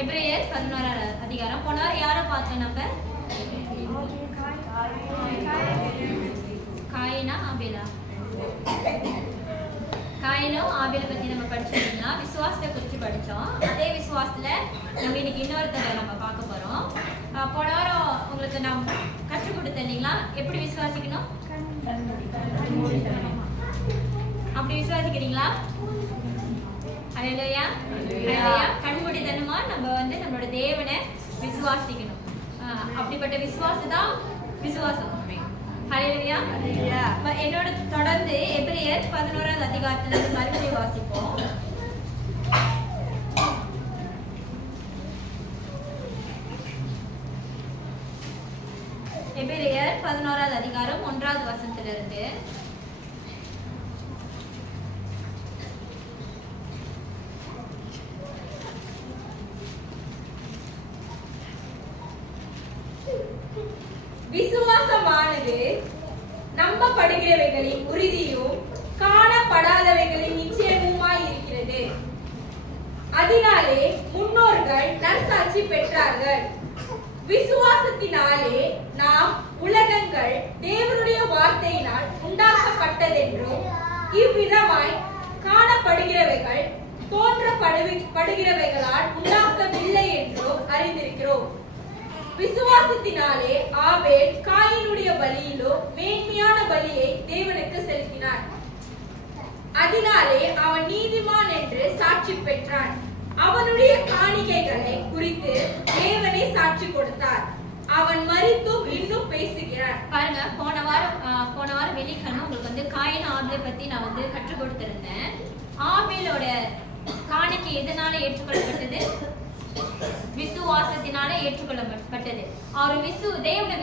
எபிரேயர் 11 அதிகாரம். போன வாரம் யாரை பார்த்தோம் நம்ம? காயினா ஆபேலா? காயினும் ஆபேலை பத்தி நம்ம படிச்சிருந்தோம்னா விசுவாசத்தை குறித்து படிச்சோம். அதே விசுவாசத்துல நம்ம இன்னைக்கு இன்னொருத்தரை நம்ம பார்க்க போறோம். போன வாரம் உங்களுக்கு நான் கற்றுக் கொடுத்தேன் இல்லைங்களா, எப்படி விசுவாசிக்கணும்? அப்படி விசுவாசிக்கிறீங்களா? அல்லேலூயா. கண்மூடித்தனமா நம்ம வந்து நம்மளோட தேவனை விசுவாசிக்கணும். அப்படிப்பட்ட விசுவாசம் தான் விசுவாசம். அல்லேலூயா. என்னோட தொடர்ந்து எபிரேயர் 11 அதிகாரத்துல இருந்து மறுபடியும் வாசிப்போம். எபிரேயர் 11 அதிகாரம் 1வது வசனத்திலிருந்து. விசுவாசமானது நம்பப்படுகிறவைகளின் உறுதியும் காணப்படாதவைகளின் நிச்சயமுமாய் இருக்கிறது. அதனாலே முன்னோர்கள் நற்சாட்சி பெற்றார்கள். விசுவாசத்தினாலே நாம் உலகங்கள் தேவனுடைய வார்த்தையினால் உண்டாக்கப்பட்டதென்றும் இவ்விதமாய் காணப்படுகிறவைகள் தோன்றப்படுகிறவைகளால் உண்டாக்கவில்லை என்றும் அறிந்திருக்கிறோம். விசுவாசத்தினாலே ஆபேல் காயினுடைய பலியிலோ மேன்மையான பலியை தேவனுக்கு செலுத்தினான். அதனாலே அவன் நீதிமான் என்று சாட்சி பெற்றான். அவனுடைய காணிக்கைகளை குறித்து தேவனே சாட்சி கொடுத்தார். அவன் மரித்தும் இன்னும் பேசுகிறான். பாருங்க, போன வாரம் வெள்ளிக்கிழமை உங்களுக்கு வந்து காயின் ஆபேலை பத்தி நான் வந்து கற்றுக் கொடுத்திருந்தேன். ஆபேலோட காணிக்கை எதனால ஏற்றுக்கொள்ளப்பட்டது? விசுவாசத்தினால ஏற்றுக்கொள்ளப்பட்டது. அவர் தேவனை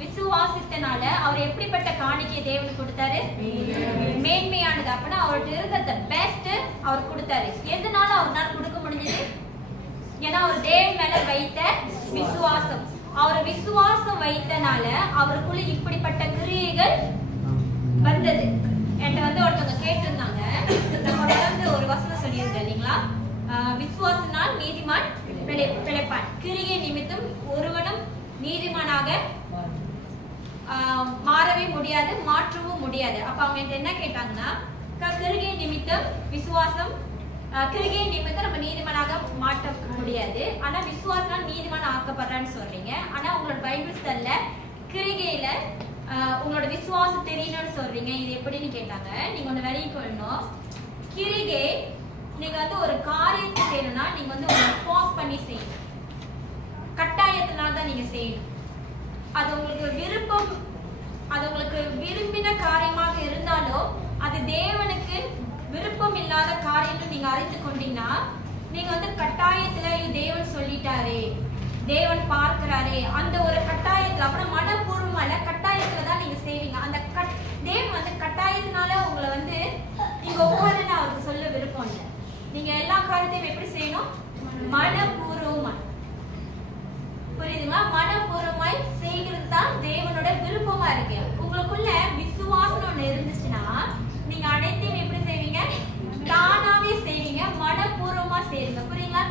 விசுவாசித்தனால அவர் எப்படிப்பட்ட காணிக்கையை தேவனுக்கு கொடுத்தாரு? மேன்மையானது. அப்படின்னா அவர்கிட்ட இருந்த பெஸ்ட் அவர் கொடுத்தாரு. எதனால அவரால் கொடுக்க முடிஞ்சது? ஏன்னா அவர் தேவன் மேல வைத்த விசுவாசம். அவர் விசுவாசம் வைத்தனால அவருக்குள்ள இப்படிப்பட்ட கிரியைகள் வந்தது. என்கிட்ட வந்து ஒருத்தவங்க கேட்டிருந்தாங்க, நம்ம வந்து ஒரு வசனம் சொல்லியிருந்தேன் இல்லைங்களா, விசுவாசனால் நீதிமான் பிழைப்பான், கிரியை நிமித்தம் ஒருவனும் நீதிமானாக மாறவே முடியாது, மாற்றவும் முடியாது. அப்ப அவங்க என்ன கேட்டாங்கன்னா, கிரியை நிமித்தம் விசுவாசம், கிரியை நிமித்தம் நம்ம நீதிமானாக மாற்ற முடியாது, ஆனா விசுவாசனால் நீதிமான ஆக்கப்படுறான்னு சொல்றீங்க. ஆனா உங்களோட பைபிள் ஸ்டல்ல கிரிகையில உங்களோட விசுவாசம் தெரியணும்னு சொல்றீங்க, இது எப்படின்னு கேட்டாங்க. நீங்க ஒண்ணு விலகி கொள்ளணும். கிரிகை நீங்க வந்து ஒரு காரியத்தை செய்யணும்னா நீங்க வந்து ஃபோர்ஸ் பண்ணி செய்யணும், கட்டாயத்தினால தான் நீங்க செய்யணும். அது உங்களுக்கு விரும்பின காரியமாக இருந்தாலும் அது தேவனுக்கு விருப்பம் இல்லாத காரியத்தை நீங்க அறிந்து கொண்டீங்கன்னா நீங்க வந்து கட்டாயத்துல தேவன் சொல்லிட்டாரே, தேவன் பார்க்கிறாரே, அந்த ஒரு கட்டாயத்துல அப்புறம் மனப்பூர்வமான கட்டாயத்துல தான் நீங்க செய்வீங்க. அந்த தேவன் வந்து கட்டாயத்தினால உங்களை வந்து நீங்க ஒவ்வொருன்னு அவருக்கு சொல்ல விருப்பம் இல்லை. நீங்க எல்லா காரியத்தையும் எப்படி செய்யணும்? மனப்பூர்வமாய். புரியுதுங்களா? மனப்பூர்வமாய் செய்கிறது தான் தேவனோட விருப்பமா இருக்கு. உங்களுக்குள்ள விசுவாசம் ஒண்ணு இருந்துச்சுன்னா நீங்க அனைத்தையும் எப்படி செய்வீங்க? தானாவே செய்வீங்க, மனப்பூர்வமா செய்வீங்க. புரியுங்களா?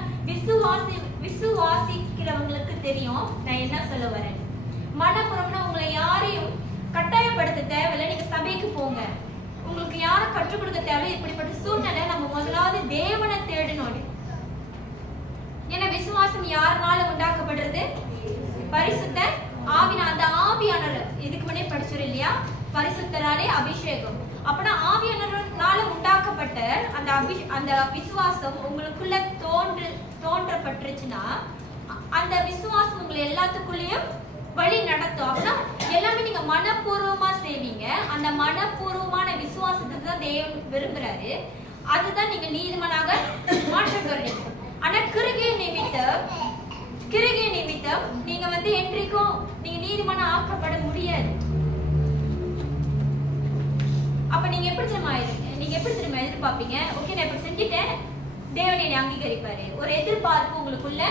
விசுவாசிக்கிறவங்களுக்கு தெரியும் நான் என்ன சொல்ல வரேன். மனப்பூர்வம்னா உங்களை யாரையும் கட்டாயப்படுத்த தேவையில்லை. நீங்க சபைக்கு போங்க, உங்களுக்கு யாரும் கற்றுக் கொடுக்க தேவை. இப்படிப்பட்ட சூழ்நிலை நம்ம முதலாவது தேவனை தேடணும். ஏன்னா விசுவாசம் யாருனால உண்டாக்கப்படுறது? பரிசுத்த ஆவியான. அந்த ஆவியானவர் இதுக்கு முன்னே படிச்சிரு இல்லையா, பரிசுத்தராலே அபிஷேகம். அப்படின்னா ஆவியானவரால உண்டாக்கப்பட்ட அந்த விசுவாசம் உங்களுக்குள்ள தோன்றப்பட்டுருச்சுன்னா அந்த விசுவாசம் உங்களை எல்லாத்துக்குள்ளேயும் வழி நடத்தும். அப்படின்னா எல்லாமே நீங்க மனப்பூர்வமா செய்வீங்க. அந்த மனப்பூர்வமான விசுவாசத்தை தான் தேவன் விரும்புறாரு. அதுதான் நீங்க நீதிமானாக மாற்றப்படுறீங்க. ஆனா கிரிகை நிமித்தம் நீங்க வந்து என்றைக்கும் நீங்க நீதிமான ஆக்கப்பட முடியாது. அப்ப நீங்க எப்படி தெரியுமா எதிர்பார்ப்பீங்க? ஓகே, நான் இப்ப செஞ்சுட்டேன், தேவன் என்னை அங்கீகரிப்பாரு. ஒரு எதிர்பார்ப்பு உங்களுக்குள்ள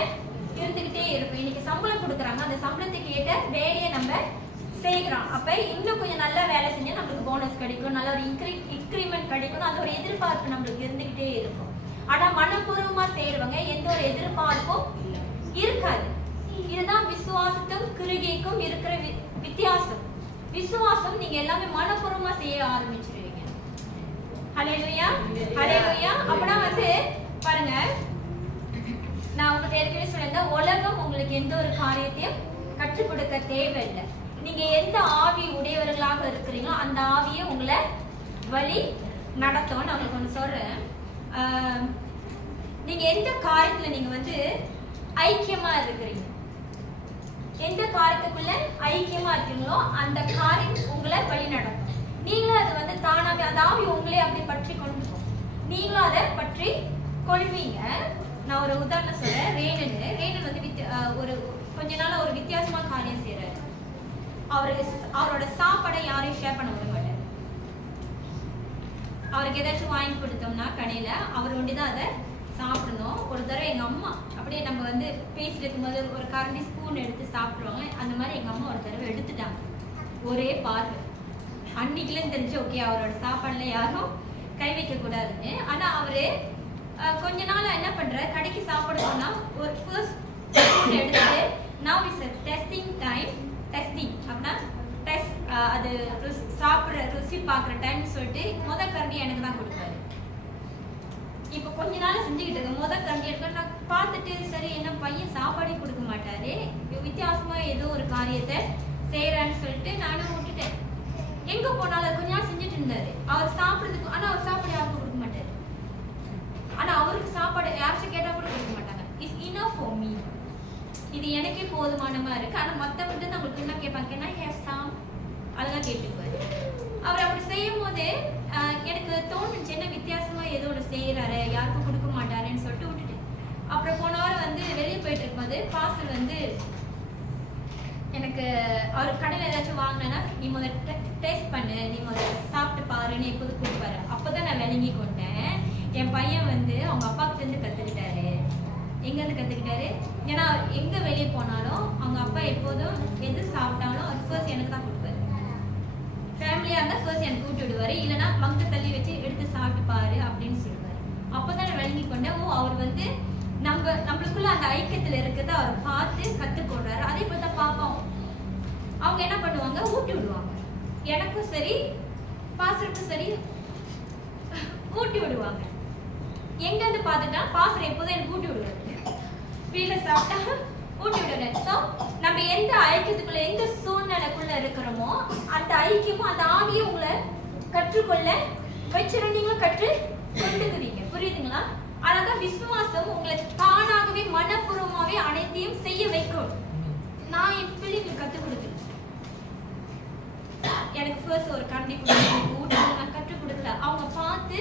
இருந்துகிட்டே இருக்கும். இன்னைக்கு சம்பளம் கொடுக்குறாங்க, அந்த சம்பளத்துக்கு ஏற்ற வேலையை நம்ம செய்கிறோம். அப்ப இன்னும் கொஞ்சம் நல்லா வேலை செஞ்சா நம்மளுக்கு போனஸ் கிடைக்கும், நல்ல ஒரு இன்க்ரிமெண்ட் கிடைக்கும். அந்த ஒரு எதிர்பார்ப்பு நம்மளுக்கு இருந்துகிட்டே இருக்கும். ஆனா மனப்பூர்வமா செய்யறவங்க எந்த ஒரு எதிர்பார்ப்பும் இருக்காது. இதுதான் விசுவாசத்தும் கிருகைக்கும் இருக்கிற வித்தியாசம். விசுவாசம் நீங்க எல்லாமே மனப்பூர்வமா செய்ய ஆரம்பிச்சிருவீங்க. ஹல்லேலூயா, ஹல்லேலூயா. அப்பனா பாருங்க, நான் உங்களுக்கு ஏற்கனவே சொல்லியிருந்தேன், உலகம் உங்களுக்கு எந்த ஒரு காரியத்தையும் கற்றுக் கொடுக்க தேவையில்லை. நீங்க எந்த ஆவி உடையவர்களாக இருக்கிறீங்களோ அந்த ஆவியை உங்களை வழி நடத்தும். நான் உங்களுக்கு ஒன்று சொல்றேன். நீங்க எந்த காரியத்துல நீங்க ஐக்கியமா இருக்கிறீங்க, எந்த காரியத்துக்குள்ள ஐக்கியமா இருக்கீங்களோ அந்த காரியம் உங்களை வழி நடத்தும். நீங்களும் அது தானாவே அந்த ஆவி உங்களே அப்படி பற்றி கொண்டு போகும். நீங்களும் அதை பற்றி கொள்வீங்க. நான் ஒரு உதாரணம் சொல்றேன். ரேனன் ஒரு கொஞ்ச நாள் ஒரு வித்தியாசமா காரியம் செய்யறாரு. அவரோட சாப்பாடை யாரையும் ஷேர் பண்ண விட மாட்டாரு. அவருக்கு ஏதாச்சும் வாங்கி கொடுத்தோம்னா கடையில அவர் ஒண்டிதான் அதை சாப்பிடணும். ஒரு தடவை எங்க அம்மா அப்படியே நம்ம பேசிட்டு இருக்கும்போது ஒரு கரண்டி ஸ்பூன் எடுத்து சாப்பிடுவாங்க. அந்த மாதிரி எங்க அம்மா ஒரு தடவை எடுத்துட்டாங்க. ஒரே பார்வை. அன்னைக்குலன்னு தெரிஞ்சு ஓகே அவரோட சாப்பாடுல யாரும் கை வைக்க கூடாதுன்னு. ஆனா அவரு கொஞ்ச நாள் என்ன பண்ற, கடைக்கு சாப்பிட போனா ஒரு ஃபர்ஸ்ட் ஸ்பூன் எடுத்து now is a testing time, testing அப்படின்னா டெஸ்ட், அது சாப்பிட்ற ருசி பார்க்குற டைம் சொல்லிட்டு முதல் கரண்டி எனக்கு தான் கொடுப்பாரு. இப்போ கொஞ்ச நாள் செஞ்சுக்கிட்டு இருக்க முதல் கரண்டி எடுக்க நான் பார்த்துட்டு சரி என்ன பையன் சாப்பாடே கொடுக்க மாட்டாரு, வித்தியாசமா ஏதோ ஒரு காரியத்தை செய்யறான்னு சொல்லிட்டு நானும் விட்டுட்டேன். எங்க போனாலும் கொஞ்ச நாள் செஞ்சுட்டு இருந்தாரு அவர் சாப்பிட்றதுக்கு. ஆனா அவர் சாப்பாடு யாருக்கும் கொடுக்க மாட்டாரு. ஆனா அவருக்கு சாப்பாடு யாராச்சும் கேட்டா கூட கொடுக்க மாட்டாங்க. இட்ஸ் இனஃப் ஃபார் மீ, இது எனக்கே போதுமானமா இருக்கு. ஆனா மத்தவங்க நம்மளுக்கு என்ன கேட்பாங்க, என்ன ஹேவ் சம் அதெல்லாம் கேட்டுக்குவாரு. அவர் அப்படி செய்யும் போது எனக்கு தோணுச்சு என்ன வித்தியாசமா ஏதோ ஒன்று செய்யறாரு, யாருக்கும் கொடுக்க மாட்டாருன்னு சொல்லிட்டு விட்டுட்டேன். அப்புறம் போன வாரம் வெளியே போயிட்டு இருக்கும்போது பார்சல் எனக்கு அவர் கடையில் ஏதாச்சும் வாங்கினேன்னா நீ முதல்ல டேஸ்ட் பண்ணு, நீ முதல்ல சாப்பிட்டு பாருன்னு எப்போதும் கொடுப்பாரு. அப்போதான் நான் விளங்கி கொண்டேன் என் பையன் அவங்க அப்பா கிட்ட இருந்து கத்துக்கிட்டாரு. எங்க இருந்து கத்துக்கிட்டாரு, ஏன்னா எங்க வெளியே போனாலும் அவங்க அப்பா எப்போதும் எது சாப்பிட்டாலும் அவர் ஃபர்ஸ்ட் எனக்கு தான் கொடுப்பாரு. ஃபேமிலியா இருந்தா ஃபர்ஸ்ட் எனக்கு கூட்டி விடுவாரு, இல்லைன்னா மங்க தள்ளி வச்சு எடுத்து சாப்பிட்டு பாரு அப்படின்னு சொல்லுவாரு. அப்போதான் நான் விளங்கி கொண்டேன், ஓ அவர் நம்மளுக்குள்ள அந்த ஐக்கியத்துல இருக்கிறத அவர் பார்த்து கத்துக்கொள்றாரு. அதே போல தான் பாப்பாவும் அவங்க என்ன பண்ணுவாங்க, ஊட்டி விடுவாங்க. எனக்கும் சரி பாசருக்கும் சரி ஊட்டி விடுவாங்க. எங்க இருந்து பார்த்துட்டா பாசர் எப்போதும் எனக்கு ஊட்டி விடுவாரு, வீட்டுல சாப்பிட்டா ஊட்டி விடுவாரு. ஸோ நம்ம எந்த ஐக்கியத்துக்குள்ள எந்த சூழ்நிலைக்குள்ள இருக்கிறோமோ அந்த ஐக்கியமும் அந்த ஆவியும் உங்களை கற்றுக்கொள்ள வச்சிடும். நீங்களும் கற்று கொண்டுக்குவீங்க. புரியுதுங்களா? அதனால விசுவாசம் உங்களை தானாகவே மனப்பூர்வமாவே அனைத்தையும் செய்ய வைக்கும். நான் என் பிள்ளைங்களுக்கு கற்றுக் கொடுக்குறேன். எனக்கு ஃபர்ஸ்ட் ஒரு கண்டி ஊட்டி நான் கற்றுக் கொடுக்கல, அவங்க பார்த்து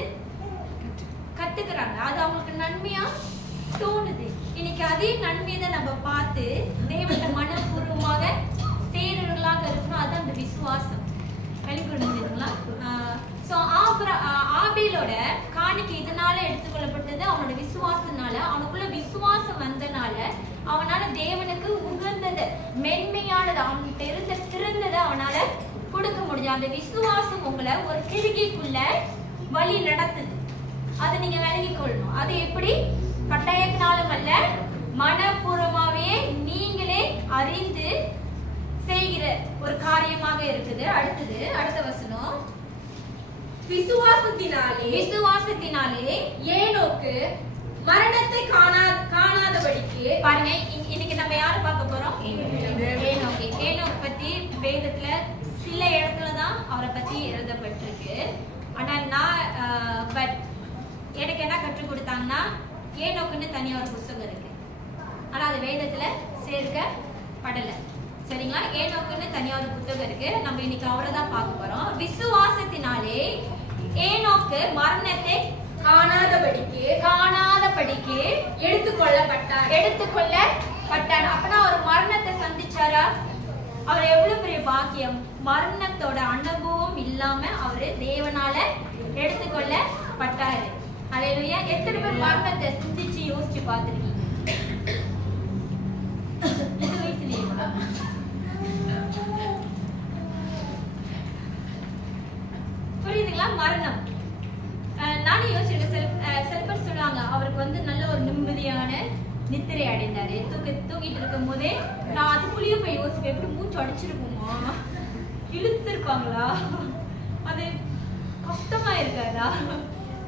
கத்துக்கிறாங்க. அது அவங்களுக்கு நன்மையா தோணுது. இன்னைக்கு அதே நன்மையை தான் நம்ம பார்த்து தேவனை மனப்பூர்வமாக செய்யறவர்களாக இருக்கணும். அதுதான் அந்த விசுவாசம். வெளிக்கொடுங்களா? ஆபேலோட காணிக்கை இதனால எடுத்துக்கொள்ளப்பட்டது அவனோட விசுவாசத்தினால. அவனுக்குள்ள விசுவாசம் வந்தனால அவனால தேவனுக்கு உகந்தது மென்மையானது அவன்கிட்ட இருந்த சிறந்ததை அவனால கொடுக்க முடியும். அந்த விசுவாசம் உங்களை ஒரு கிழக்கைக்குள்ள வழி நடத்துது. அதை நீங்க விளங்கி கொள்ளணும். அது எப்படி? கட்டாயத்தினாலும் அல்ல, மனப்பூர்வமாவே நீங்களே அறிந்து செய்கிற ஒரு காரியமாக இருக்குது. அடுத்த வசனம், விசுவாசத்தினாலே ஏனோக்கு மரணத்தை காணாதபடிக்கு. பாருங்க, இன்னைக்கு நம்ம யாரை பார்க்க போறோம்? ஏனோக்கு பத்தி வேதத்துல சில இடத்துலதான் அவரை பத்தி எழுதப்பட்டிருக்கு. ஆனா எனக்கு என்ன கற்றுக் கொடுத்தாங்கன்னா, ஏனோக்குன்னு தனியா ஒரு புத்தகம் இருக்கு, ஆனா அது வேதத்துல சேர்க்கப்படல. சரிங்களா? ஏனோக்குன்னு தனியா ஒரு புத்தகம் இருக்கு. நம்ம இன்னைக்கு அவரை தான் பார்க்க போறோம். விசுவாசத்தினாலே ஏனோக்கு மரணத்தை காணாதபடிக்கு எடுத்துக்கொள்ளப்பட்டார். அப்பனா ஒரு மரணத்தை சந்திச்சாரா? அவர் எவ்வளவு பெரிய பாக்கியம்! மரணத்தோட அனுபவம் இல்லாம அவரு தேவனால எடுத்துக்கொள்ளப்பட்டாரு. அல்லேலூயா! எத்தனை பேர் மரணத்தை சிந்திச்சு யோசிச்சு பார்த்திருக்கீங்க? இந்த வயசுலயே புரியுதுங்களா? மரணம் நானும் யோசிச்சிருக்கேன். சில பேர் சொல்ல சொல்றாங்க அவருக்கு வந்து நல்ல ஒரு நிம்மதியான நித்திரை அடைந்தாரு. தூங்கிட்டு இருக்கும் போதே நான் அதுக்குள்ளேயே போய் யோசிப்பேன், எப்படி மூச்சு அடிச்சிருக்குமா, இழுத்துருப்பாங்களா, அது கஷ்டமா இருக்காதா,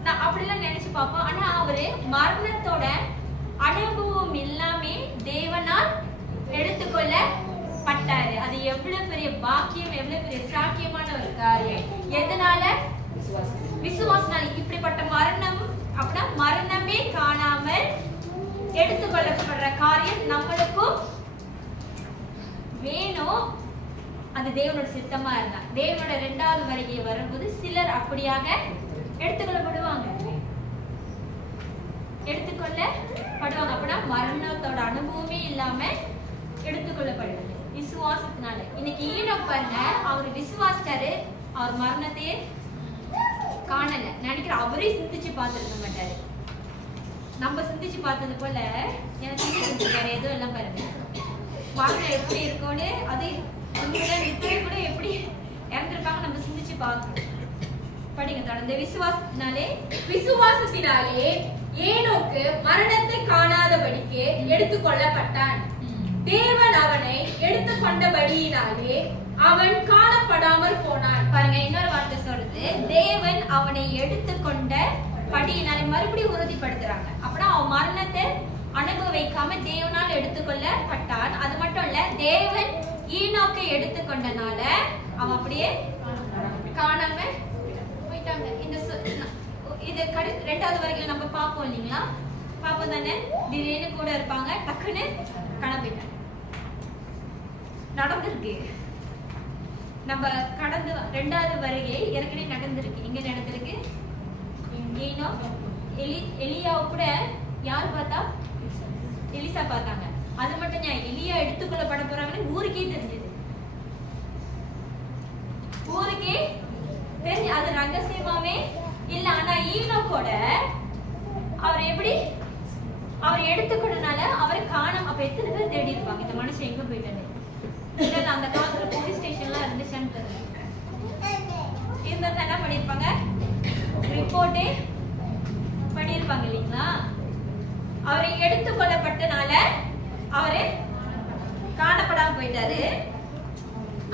நான் அப்படிலாம் நினைச்சு பார்ப்போம். ஆனா அவரு மரணத்தோட அனுபவம் எல்லாமே தேவனால் எடுத்துக்கொள்ளப்பட்டாரு. அது எவ்வளவு பெரிய பாக்கியம், எவ்வளவு பெரிய சாக்கியமான ஒரு காரியம். எதனால? விசுவாசனால. இப்படிப்பட்ட மரணம் அப்படின்னா மரணமே காணாமல் எடுத்துக்கொள்ளப்படுற காரியம் நம்மளுக்கும் வேணும். அது தேவனோட சித்தமா இருந்தா. தேவனோட 2வது வருகை வரும்போது சிலர் அப்படியாக எடுத்துக்கொள்ளப்படுவாங்க. அப்படின்னா மரணத்தோட அனுபவமே இல்லாம எடுத்துக்கொள்ளப்படுவது விசுவாசத்தினால. இன்னைக்கு ஈனோக் பாருங்க, அவர் விசுவாசிச்சாரு, அவர் மரணத்தையே காணல. நினைக்கிறேன் அவரே சிந்திச்சு பார்த்துருக்க மாட்டாரு. நம்ம சிந்திச்சு பார்த்தது போல எனக்கு சிந்திச்சிருக்காரு. எதுவும் எல்லாம் பாருங்க, மரணம் எப்படி இருக்கும்னு, அது நித்திரை கூட எப்படி இறந்துருப்பாங்க நம்ம சிந்திச்சு பார்க்கணும். படிங்க தொடர்ந்து. விசுவாசத்தினாலே ஏனோக்கு மரணத்தை காணாதபடிக்கு எடுத்துக்கொள்ளப்பட்டான். தேவன் அவனை எடுத்துக்கொண்டபடியினாலே அவன் காணப்படாமல் போனான். பாருங்க, இன்னொரு வார்த்தை சொல்றது, தேவன் அவனை எடுத்துக்கொண்ட படியினாலே மறுபடியும் உறுதிப்படுத்துறாங்க. அப்படின்னா அவன் மரணத்தை அனுபவிக்காம தேவனால் எடுத்துக்கொள்ளப்பட்டான். அது மட்டும் இல்ல, தேவன் ஈனோக்கை எடுத்துக்கொண்டனால அவன் அப்படியே காணாம போயிட்டாங்க. இந்த இது 2வது வரைக்கும் நம்ம பார்ப்போம் இல்லைங்களா, பார்ப்போம் தானே. திடீர்னு கூட இருப்பாங்க, டக்குன்னு காணாம போயிட்டாங்க. நடந்திருக்கு. நம்ம கடந்து 2வது வருகை ஏற்கனவே நடந்திருக்கு. இங்க நடந்திருக்கு. எலியாவை கூட யார் பார்த்தா? எலிசா பார்த்தாங்க. அது மட்டும் எலியா எடுத்துக்கொள்ளப்பட போறாங்கன்னு ஊருக்கே தெரிஞ்சது. ஊருக்கே தெரிஞ்சு அது ரகசியமாவே இல்ல. ஆனா ஈனோக்கோட அவர் எப்படி அவர் எடுத்துக்கொண்டனால அவரை காணோம். அப்ப எத்தனை பேர் தேடி இருப்பாங்க, இந்த மனுஷன் எங்க போயிட்டாரு? அந்த காலத்துல போலீஸ் ஸ்டேஷன்லாம் இருந்துச்சான்னு தெரியல. இருந்தா என்ன பண்ணிருப்பாங்க, ரிப்போர்ட்டே பண்ணிருப்பாங்க இல்லைங்களா. அவரை எடுத்துக்கொள்ளப்பட்டனால அவரு காணப்படாம போயிட்டாரு.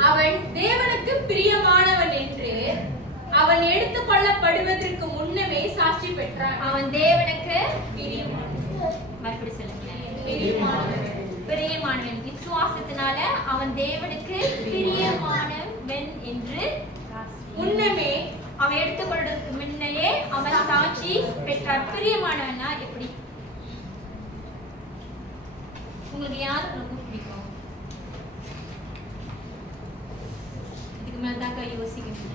அவன் தேவனுக்கு பிரியமானவன் என்று அவன் எடுத்துக்கொள்ளப்படுவதற்கு முன்னமே சாட்சி பெற்றான். அவன் தேவனுக்கு மறுபடி சொல்லுங்க, பிரியமானவன். விசுவாசத்தினால அவன் தேவனுக்கு பிரியமானவன் என்று முன்னமே அவன் எடுத்துக்கொள்றதுக்கு முன்னையே அவன் சாட்சி பெற்றார். பிரியமானவனா எப்படி? உங்களுக்கு யாரு ரொம்ப பிடிக்கும்? இதுக்கு மேலதான் யோசிக்கணும்.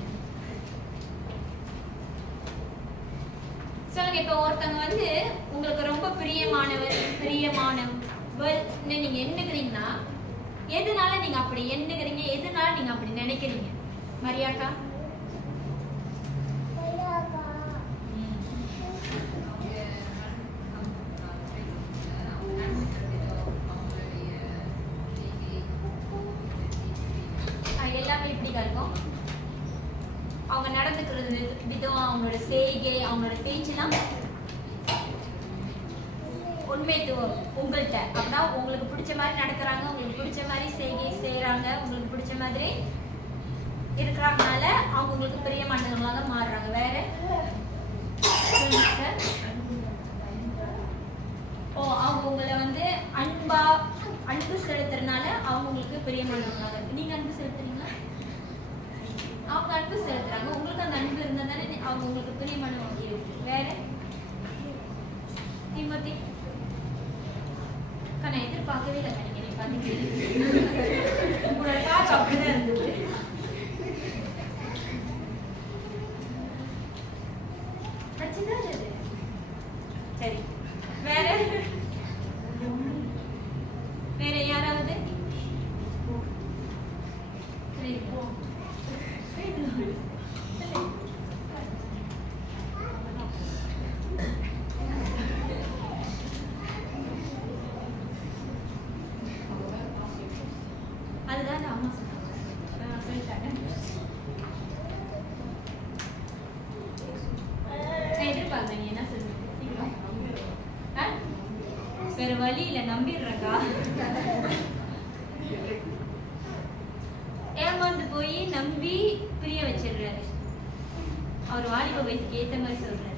சொல்லுங்க. இப்ப ஒருத்தவங்க வந்து உங்களுக்கு ரொம்ப பிரியமானவர் நீங்க எண்ணுகிறீங்கன்னா எதனால நீங்க அப்படி எண்ணுகிறீங்க, எதனால நீங்க அப்படி நினைக்கிறீங்க? மரியாக்கா, எல்லாமே இப்படிதான் இருக்கும். அவங்க நடந்துக்கிறது விதம், அவங்களோட செய்கை, அவங்களோட பேச்செல்லாம் உண்மைத்துவம் உங்கள்கிட்ட. அப்படின்னா உங்களுக்கு பிடிச்ச மாதிரி நடக்கிறாங்க, உங்களுக்கு பிடிச்ச மாதிரி செய்கை செய்யறாங்க, உங்களுக்கு பிடிச்ச மாதிரி இருக்கிறாங்கனால அவங்க உங்களுக்கு பிரியமானவங்களாக மாறுறாங்க. வேற அவங்க உங்களை வந்து அன்பு செலுத்துறதுனால அவங்க உங்களுக்கு பிரியமானவங்களாக. நீங்க அன்பு செலுத்துறீங்களா? அவங்க அன்பு செலுத்துறாங்க, உங்களுக்கு அந்த அன்பு இருந்தா தானே அவங்க உங்களுக்கு பிரியமானவங்க இருக்கு. வேற திமோத்தி நான் எதிர்பார்க்கவே இல்லை. நீங்க பாத்தீங்க உங்களோட காட்சி அப்படிதான் இருந்தது. சரி, வேற வேற யாராவது? அதுதான் அம்மா சொன்னாங்க. வேற வழி இல்ல, நம்பிடுறக்கா. ஏமாந்து போய் நம்பி பிரிய வச்சிடுறாரு. அவர் வாலிப வயசுக்கு ஏத்த மாதிரி சொல்றாரு.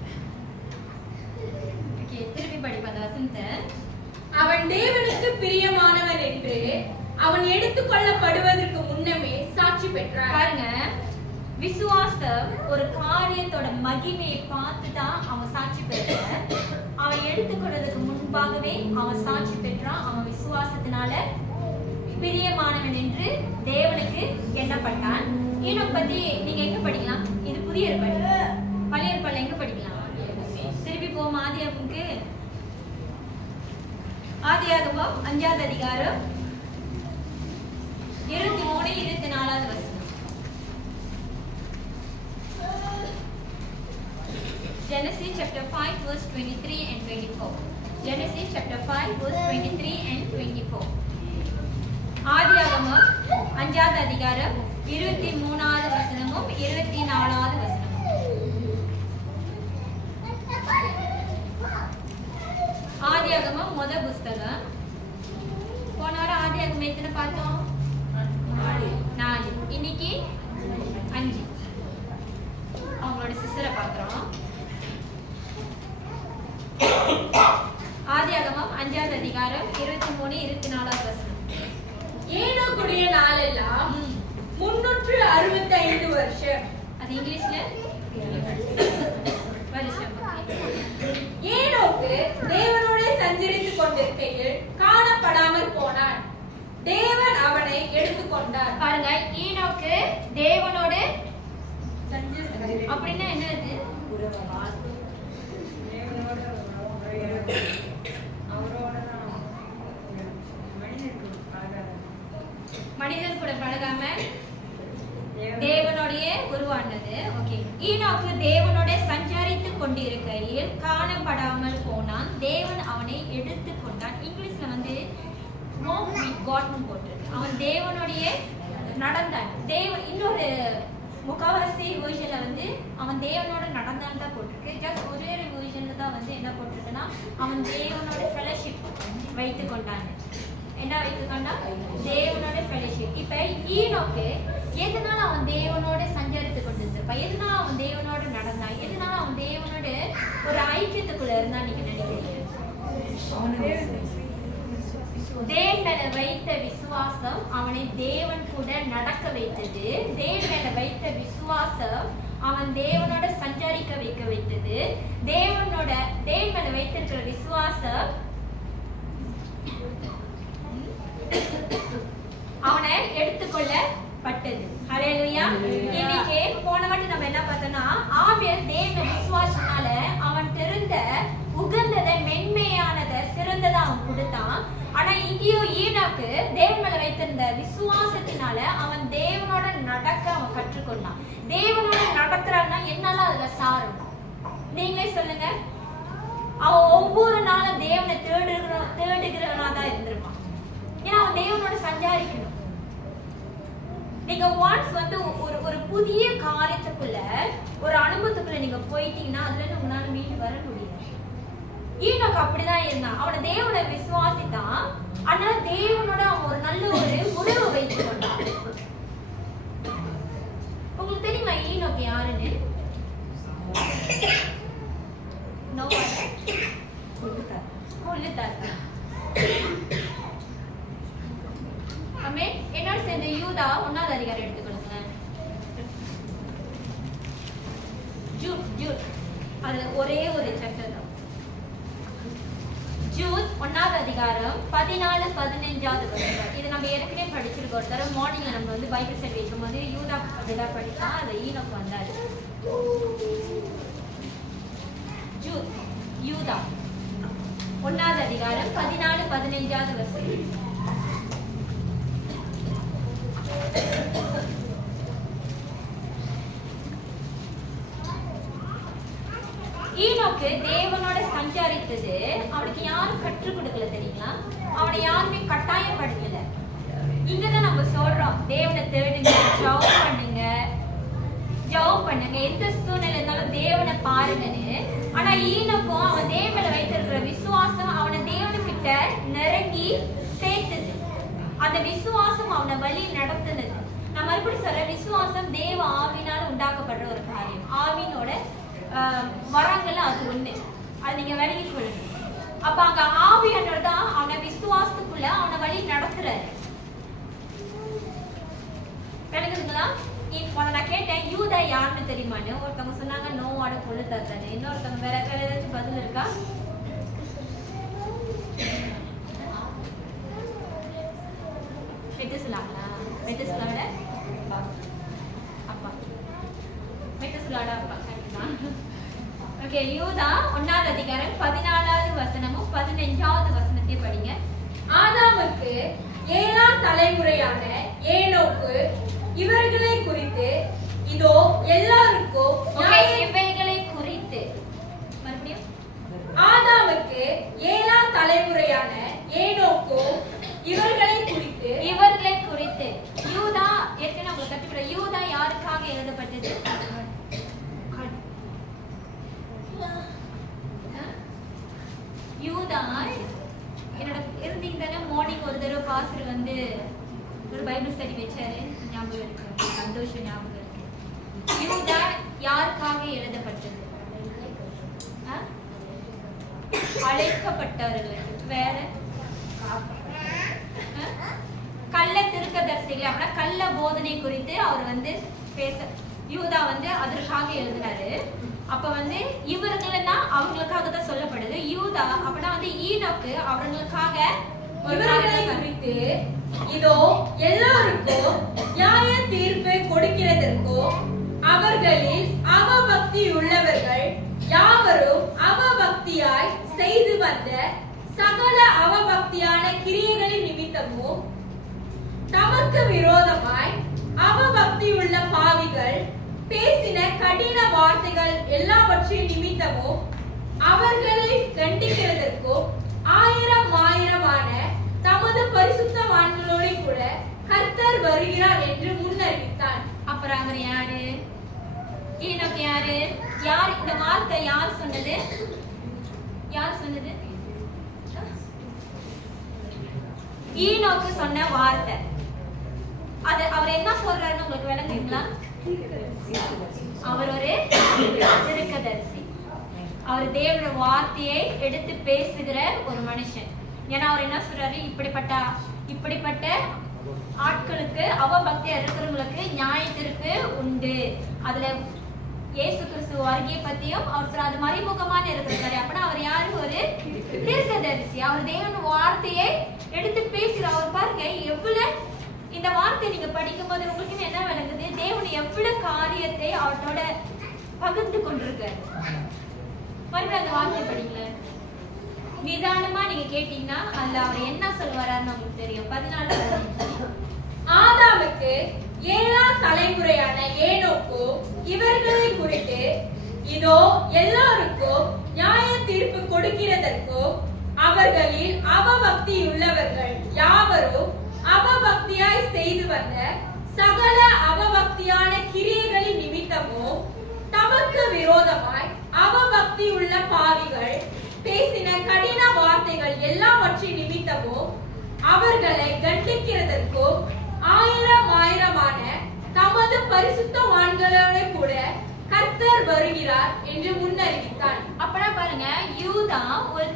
திருப்பி படிப்ப அந்த வசனத்தை. அவன் தேவனுக்கு பிரியமானவன் என்று அவன் எடுத்துக்கொள்ளப்படுவதற்கு முன்னமே சாட்சி பெற்றான். பாருங்க, விசுவாசம் ஒரு காரியத்தோட மகிமையை பார்த்து தான் அவன் சாட்சி பெற்றான். அவன் எடுத்துக்கொள்றதுக்கு முன்பாகவே அவன் சாட்சி பெற்றான். அவன் விசுவாசத்தினால பிரியமானவன் என்று தேவனுக்கு எண்ணப்பட்டான். ஈனோக் பத்தி நீங்க எங்க படிக்கலாம்? இது புதிய ஏற்பாடு. பழைய ஏற்பாடுல எங்க படிக்கலாம்? திருப்பி போவோம் ஆதியாகமுக்கு. ஆதியாகமம் 5வது அதிகாரம் 23, 24வது வசனம். Genesis chapter 5 verse 23 and 24. Genesis chapter 5 verse 23 and 24. ஆதியாகமம் 5வது அதிகாரம் 23வது வசனமும் 24வது வசனமும். ஆதியாகமம் முதல் புத்தகம். போன வாரம் ஆதியாகமம் எத்தனை பார்த்தோம்? 4. இன்னைக்கு 5. அவங்களோட சிஸ்டரை பார்க்கிறோம். ஆதியாகமம் 5வது அதிகாரம் 23, 24வது வசனம். ஏனோக்குடைய நாளெல்லாம் 365 வருஷம். அது இங்கிலீஷ்ல வருஷம். ஏனோக்கு தேவனோடு சஞ்சரித்துக் கொண்டிருக்கையில் காணப்படாமல் போனான். தேவன் அவனை எடுத்துக்கொண்டார். பாருங்க, ஈனோக்கு தேவனோடு அப்படின்னா என்னது? மனிதன் கூட பழகாம தேவனோடைய உருவானது. ஓகே. ஈனோக்கு தேவனோட சஞ்சரித்துக் கொண்டிருக்கையில் காணப்படாமல் போனான். தேவன் அவனை எடுத்து கொண்டான். இங்கிலீஷ்ல வந்து walk with God னு போட்டிருக்கு. அவன் தேவனுடைய நடந்தான். இன்னொரு முகாவாசி வெர்ஷன்ல வந்து அவன் தேவனோட நடந்தான் தான் போட்டிருக்கு. ஜஸ்ட் ஒரே வெர்ஷன்ல தான் வந்து என்ன போட்டிருக்குன்னா அவன் தேவனோட ஃபெலோஷிப் வைத்து கொண்டான். என்ன வைத்து கொண்டான்? தேவனோட ஃபெலோஷிப். இப்ப ஈனோக்கு எதனால அவன் தேவனோட சஞ்சரித்து கொண்டிருப்பான்? எதனால அவன் தேவனோட நடந்தான்? எதனால அவன் தேவனோட ஒரு ஐக்கியத்துக்குள்ள இருந்தா நீங்க நினைக்கிறீங்க? தேவன் மேல வைத்த விசுவாசம் அவனை தேவன் கூட நடக்க வைத்தது. தேவன் மேல வைத்த விசுவாசம் அவன் தேவனோட சஞ்சரிக்க வைக்க வைத்தது. தேவன் மேல வைத்திருக்கிற விசுவாசம் அவனை எடுத்துக்கொள்ளப்பட்டது. ஹல்லேலூயா. இன்னைக்கு போன வாட்டி நம்ம என்ன பார்த்தோம்னா ஆபேல் தேவனை விசுவாசனால அவன் தெரிந்த உகந்ததை, மென்மையானதை, சிறந்ததை அவன் கொடுத்தான். ஆனா இங்கேயோ ஈனோக்கு தேவன் மேல வைத்திருந்த விசுவாசத்தினால அவன் தேவனோட நடக்க அவன் கற்றுக்கொண்டான். தேவனோட நடக்கிறான்னா என்னால அதுல சாரும். நீங்களே சொல்லுங்க. அவன் ஒவ்வொரு நாளும் தேவனை தேடுகிறவனா தான் இருந்திருப்பான். ஏன்னா அவன் தேவனோட சஞ்சாரிக்கணும். நீங்க ஒன்ஸ் வந்து ஒரு புதிய காரியத்துக்குள்ள, ஒரு அனுபவத்துக்குள்ள நீங்க போயிட்டீங்கன்னா அதுல இருந்து உங்களால மீண்டு வர முடியாது. ஈனோக்கு அப்படிதான் இருந்தான். அவனை தேவனை விசுவாசித்தான். அதனால தேவனோட அவன் ஒரு நல்ல ஒரு உறவு வைத்துக் கொண்டான். உங்களுக்கு தெரியுமா ஈனோக்கு யாருன்னு? என்னோட சேர்ந்த யூதா 1வது அதிகாரம் எடுத்துக்கொள்ளுங்க. ஜூட் அதுல ஒரே ஒரு சாப்டர் தான். ஜூட் 1வது அதிகாரம் 14, 15வது வசனம். இது நம்ம ஏற்கனவே படிச்சிருக்கோம். ஒரு தடவை மார்னிங்ல நம்ம வந்து பைபிள் ஸ்டடி வைக்கும்போது யூதா அப்படிதான் படிச்சா. அது ஈனோக்கு வந்தாரு. ஜூட் யூதா 1வது அதிகாரம் 14, 15வது வசனம். ஈனோக்கு தேவனோட சஞ்சாரித்தது அவனுக்கு யாரும் கற்றுக் கொடுக்கல தெரியுங்களா? அவனை யாருமே கட்டாயப்படுத்தல. இங்கதான் நம்ம சொல்றோம் தேவனை தேடுங்க, ஜெபம் பண்ணுங்க, எந்த சூழ்நிலை இருந்தாலும் தேவனை பாருங்கன்னு. ஆனா ஈனோக்கும் அவன் தேவனை வைத்திருக்கிற விசுவாசம் அவனை தேவனுக்கிட்ட வழிக்கு சேர்த்தது. அந்த விசுவாசம் அவனை வழி நடத்துனது. நான் மறுபடியும் சொல்ற, விசுவாசம் தேவ ஆவியினால உண்டாக்கப்படுற ஒரு காரியம். ஆவினோட வரங்கள் அது ஒண்ணு. அது நீங்க விளங்கி கொள்ளுங்க. அப்ப அங்க ஆவியானவர் தான் அவனை விசுவாசத்துக்குள்ள அவனை வழி நடத்துறாரு. விளங்குதுங்களா? நான் கேட்டேன், யூதா யாருன்னு தெரியுமான்னு. ஒருத்தவங்க சொன்னாங்க நோவாட கொள்ளு தத்தானே. இன்னொருத்தவங்க வேற ஏதாச்சும் பதில் இருக்கா? மெத்துசுலாங்களா? மெத்துசுலாட அப்பா. மெத்துசுலாட அப்பா. ஓகே, யூதா 1வது அதிகாரம் 14வது வசனமும் 15வது வசனத்தையும் படிங்க. ஆதாமுக்கு 7ஆம் தலைமுறையான ஏனோக்கு இவர்களை குறித்து இதோ எல்லாருக்கும் இவைகளை குறித்து மறுபடியும் ஆதாமுக்கு 7ஆம் தலைமுறையான ஏனோக்கு இவர்களை குறித்து யூதா ஏற்கனவே உங்களுக்கு கற்றுக்கிற யூதா யாருக்காக எழுதப்பட்டது? யூதா என்னோட இருந்தீங்க தானே. மார்னிங் ஒரு தடவை பாஸ்டர் வந்து ஒரு பைபிள் ஸ்டடி வச்சாரு, ஞாபகம் இருக்கு. சந்தோஷம் ஞாபகம் இருக்கு. யூதா யாருக்காக எழுதப்பட்டது? அழைக்கப்பட்டவர்களுக்கு. வேற கள்ள திருக்கதரிசிகள் அப்படின்னா கள்ள போதனை குறித்து அவர் வந்து பேச யூதா வந்து அதற்காக எழுதினாரு. அப்ப வந்து இவர்களை தான் அவங்களுக்காக தான் சொல்லப்படுது. யூதா அப்படின்னா வந்து ஈனோக்கு அவர்களுக்காக குறித்து இதோ எல்லாருக்கும் நியாய தீர்ப்பு கொடுக்கிறதற்கும் அவர்களில் அவபக்தி உள்ளவர்கள் யாவரும் அவபக்தியாய் செய்து வந்த சகல அவபக்தியான கிரியைகளின் நிமித்தமும் தமக்கு விரோதமாய் அவபக்தி உள்ள பாவிகள் பேசின கடின வார்த்தைகள் எல்லாவற்றின் நிமித்தமும் அவர்களை தண்டிக்கிறதற்கும் ஆயிரமான தமது பரிசுத்தவான்களோட கூட கர்த்தர் வருகிறார் என்று முன்னறிவித்தார். அப்புறம் அங்க யாரு? ஈனோக்கு யாரு? யார் இந்த வார்த்தை யார் சொன்னது? யார் சொன்னது? ஈனோக்கு சொன்ன வார்த்தை. அது அவர் என்ன சொல்றாருன்னு உங்களுக்கு விளங்குங்களா? அவர் ஒரு திருக்கதரிசி. அவர் தேவனுடைய வார்த்தையை எடுத்து பேசுகிற ஒரு மனுஷன். ஏன்னா அவர் என்ன சொல்றாரு, இப்படிப்பட்ட ஆட்களுக்கு அவபக்தியா இருக்கிறவங்களுக்கு நியாய தீர்ப்பு உண்டு. அதுல இயேசு கிறிஸ்து வருகையை பத்தியும் அவர் சொல்ற அது மறைமுகமான இருக்கிறாரு. அப்படின்னா அவர் யாரு? ஒரு தீர்க்கதரிசி. அவர் தேவன் வார்த்தையை எடுத்து பேசுறார். அவர் பாருங்க எவ்வளவு இந்த வார்த்தை நீங்க படிக்கும் போது உங்களுக்கு என்ன விளங்குது? தேவன் எவ்வளவு காரியத்தை அவரோட பகிர்ந்து கொண்டிருக்காரு. மறுபடியும் அந்த வார்த்தை படிக்கல, நிதானமா நீங்க கேட்டீங்கன்னா அதுல அவர் என்ன சொல்லுவாரான்னு உங்களுக்கு தெரியும். 14 ஆதாமுக்கு 7ஆம் தலைமுறையான ஏனோக்கு இவர்களை குறித்து இதோ எல்லாருக்கும் நியாய தீர்ப்பு கொடுக்கிறதற்கும் அவர்களில் அவபக்தி உள்ளவர்கள் யாவரும் அவபக்தியாய் செய்து வந்த சகல அவபக்தியான கிரியைகளின் நிமித்தமும் தமக்கு விரோதமாய் அவபக்தி உள்ள பாவிகள் பேசின கடின வார்த்தைகள் எல்லாவற்றின் நிமித்தமும் அவர்களை கண்டிக்கிறதற்கும் ஆயிரமான தமது பரிசுத்தவான்களோட கூட கர்த்தர் வருகிறார் என்று முன்னறிவித்தார். அப்பனா பாருங்க, யூதா ஒரு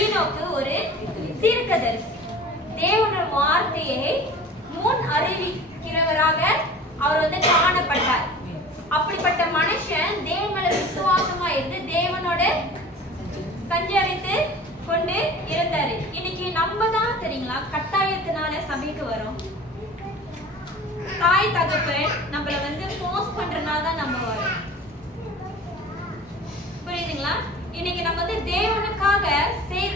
ஈனோக்கு ஒரு தீர்க்கதரிசி. தேவனுடைய வார்த்தையை முன் அறிவிக்கிறவராக அவர் வந்து காணப்பட்டார். அப்படிப்பட்ட மனுஷன் தேவன் மேல விசுவாசமா இருந்து தேவனோட சஞ்சரித்து கொண்டு இருந்தாரு. இன்னைக்கு நம்ம தான் தெரியுங்களா கட்டாயத்தினால சபைக்கு வரோம். தாய் தகப்பன் நம்மள வந்து ஃபோர்ஸ் பண்றனால தான் நம்ம வரோம். புரியுதுங்களா? இன்னைக்கு நம்ம வந்து தேவனுக்காக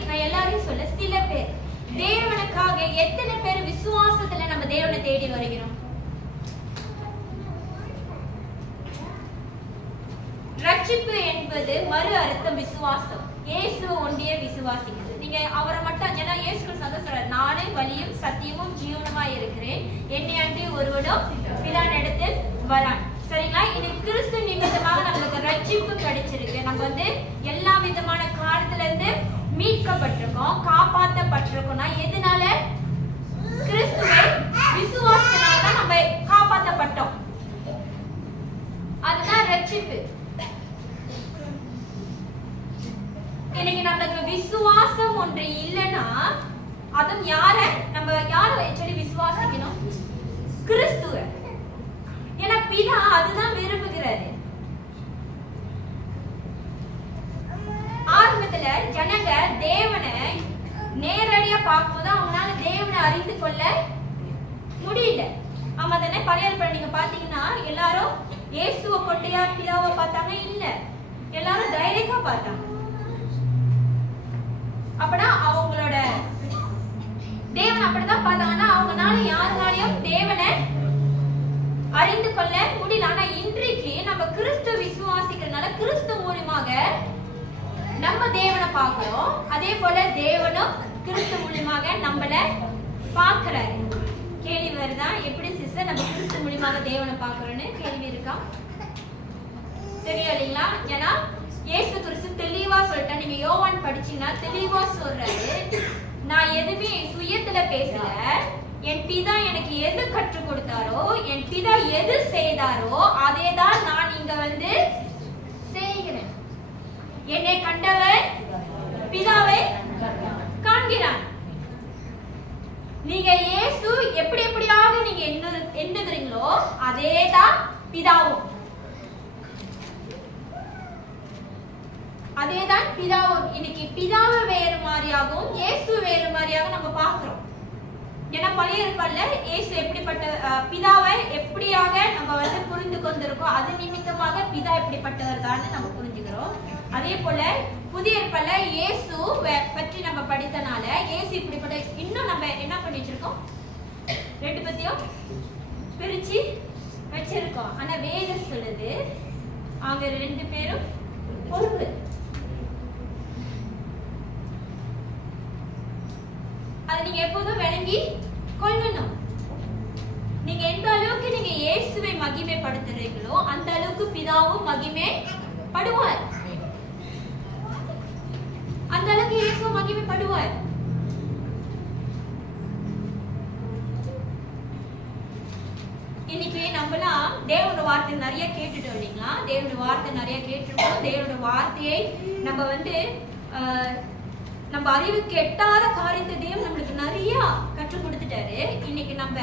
நான் எல்லாரையும் சொல்ல, சில பேர் தேவனுக்காக எத்தனை பேர் விசுவாசத்துல நம்ம தேவனை தேடி வருகிறோம்? ரட்சிப்பு என்பது மறு அர்த்தம் விசுவாசம். இயேசு ஒன்றிய விசுவாசிக்கிறது. நீங்க அவரை மட்டும், ஏன்னா இயேசு சொல்றாரு, நானே வழியும் சத்தியமும் ஜீவனுமா இருக்கிறேன், என்னை அன்றி ஒருவனும் பிதானிடத்தில் வரான். சரிங்களா? இன்னைக்கு கிறிஸ்து நிமித்தமாக நம்மளுக்கு ரட்சிப்பு கிடைச்சிருக்கு. நம்ம வந்து எல்லா விதமான காலத்துல இருந்து மீட்கப்பட்டிருக்கோம், காப்பாற்றப்பட்டிருக்கோம்னா எதனால? கிறிஸ்துவை விசுவாசத்தினால தான் நம்ம காப்பாற்றப்பட்டோம். அதுதான் ரட்சிப்பு. இன்னைக்கு நம்மளுக்கு விசுவாசம் ஒன்று இல்லைன்னா அதுவும் நம்ம யாரை ஆக்சுவலி விசுவாசிக்கணும்? கிறிஸ்துவ. ஏன்னா பிதா அதுதான் விரும்புகிறாரு. ஆரம்பத்துல ஜனங்க தேவனை நேரடியா பார்க்கும்போது அவங்களால தேவனை அறிந்து கொள்ள முடியல. ஆமா தானே? பழைய ஏற்பாடு நீங்க பாத்தீங்கன்னா எல்லாரும் இயேசுவை கொட்டையா பிதாவை பார்த்தாங்க? இல்ல, எல்லாரும் டைரக்டா பார்த்தாங்க. அப்பனா அவங்களோட தேவன் அப்படிதான் பார்த்தாங்கன்னா அவங்களால யாருனாலையும் தேவனை அறிந்து கொள்ள முடியல. ஆனா இன்றைக்கு நம்ம கிறிஸ்து விசுவாசிக்கிறதுனால கிறிஸ்து மூலமாக நம்ம தேவனை பார்க்கிறோம். அதே போல தேவனும் கிறிஸ்து மூலமாக நம்மள பார்க்கிறாரு. கேள்வி வருதா? எப்படி சிஸ்டர் நம்ம கிறிஸ்து மூலமாக தேவனை பார்க்கிறோம்னு கேள்வி இருக்கா? தெரியும் இல்லைங்களா? ஏன்னா இயேசு கிறிஸ்து தெளிவா சொல்லிட்டா. நீங்க யோவான் படிச்சீங்கன்னா தெளிவா சொல்றாரு, நான் எதுவுமே சுயத்துல பேசல, என் பிதா எனக்கு எது கற்றுக் கொடுத்தாரோ, என் பிதா எது செய்தாரோ அதேதான் நான் இங்க வந்து செய்கிறேன். என்னை கண்டவர் பிதாவை காண்கிறான். நீங்க இயேசு எப்படி எப்படியாக நீங்க எண்ணுகிறீங்களோ அதேதான் பிதாவும். அதேதான் பிதாவும். இன்னைக்கு பிதாவை வேறு மாதிரியாகவும் இயேசு வேறு மாதிரியாக நம்ம பார்க்கிறோம். ஏன்னா பழைய ஏற்பாடுல இயேசு எப்படிப்பட்ட பிதாவை எப்படியாக நம்ம வந்து புரிந்து கொண்டிருக்கோம், அது நிமித்தமாக பிதா எப்படிப்பட்டவர் தான் நம்ம புரிஞ்சுக்கிறோம். அதே போல புதிய ஏற்பாடுல இயேசு பற்றி நம்ம படித்தனால இயேசு இப்படிப்பட்ட இன்னும் நம்ம என்ன பண்ணி வச்சிருக்கோம்? ரெண்டு பத்தியும் பிரிச்சு வச்சிருக்கோம். ஆனா வேதம் சொல்லுது அவங்க ரெண்டு பேரும் பொறுப்பு. அதை நீங்க எப்போதும் விளங்கி கொள்ளணும். நீங்க எந்த அளவுக்கு நீங்க இயேசுவை மகிமைப்படுத்துறீங்களோ அந்த அளவுக்கு பிதாவும் மகிமைப்படுவார். அந்த அளவுக்கு இயேசு மகிமைப்படுவார். இன்னைக்கு நம்மலாம் தேவனோட வார்த்தை நிறைய கேட்டுட்டோம் இல்லைங்களா? தேவனோட வார்த்தை நிறைய கேட்டிருக்கோம். தேவனோட வார்த்தையை நம்ம வந்து நம்ம அறிவுக்கு எட்டாத காரியத்தை தேவன் நம்மளுக்கு நிறைய கற்றுக் கொடுத்துட்டாரு. இன்னைக்கு நம்ம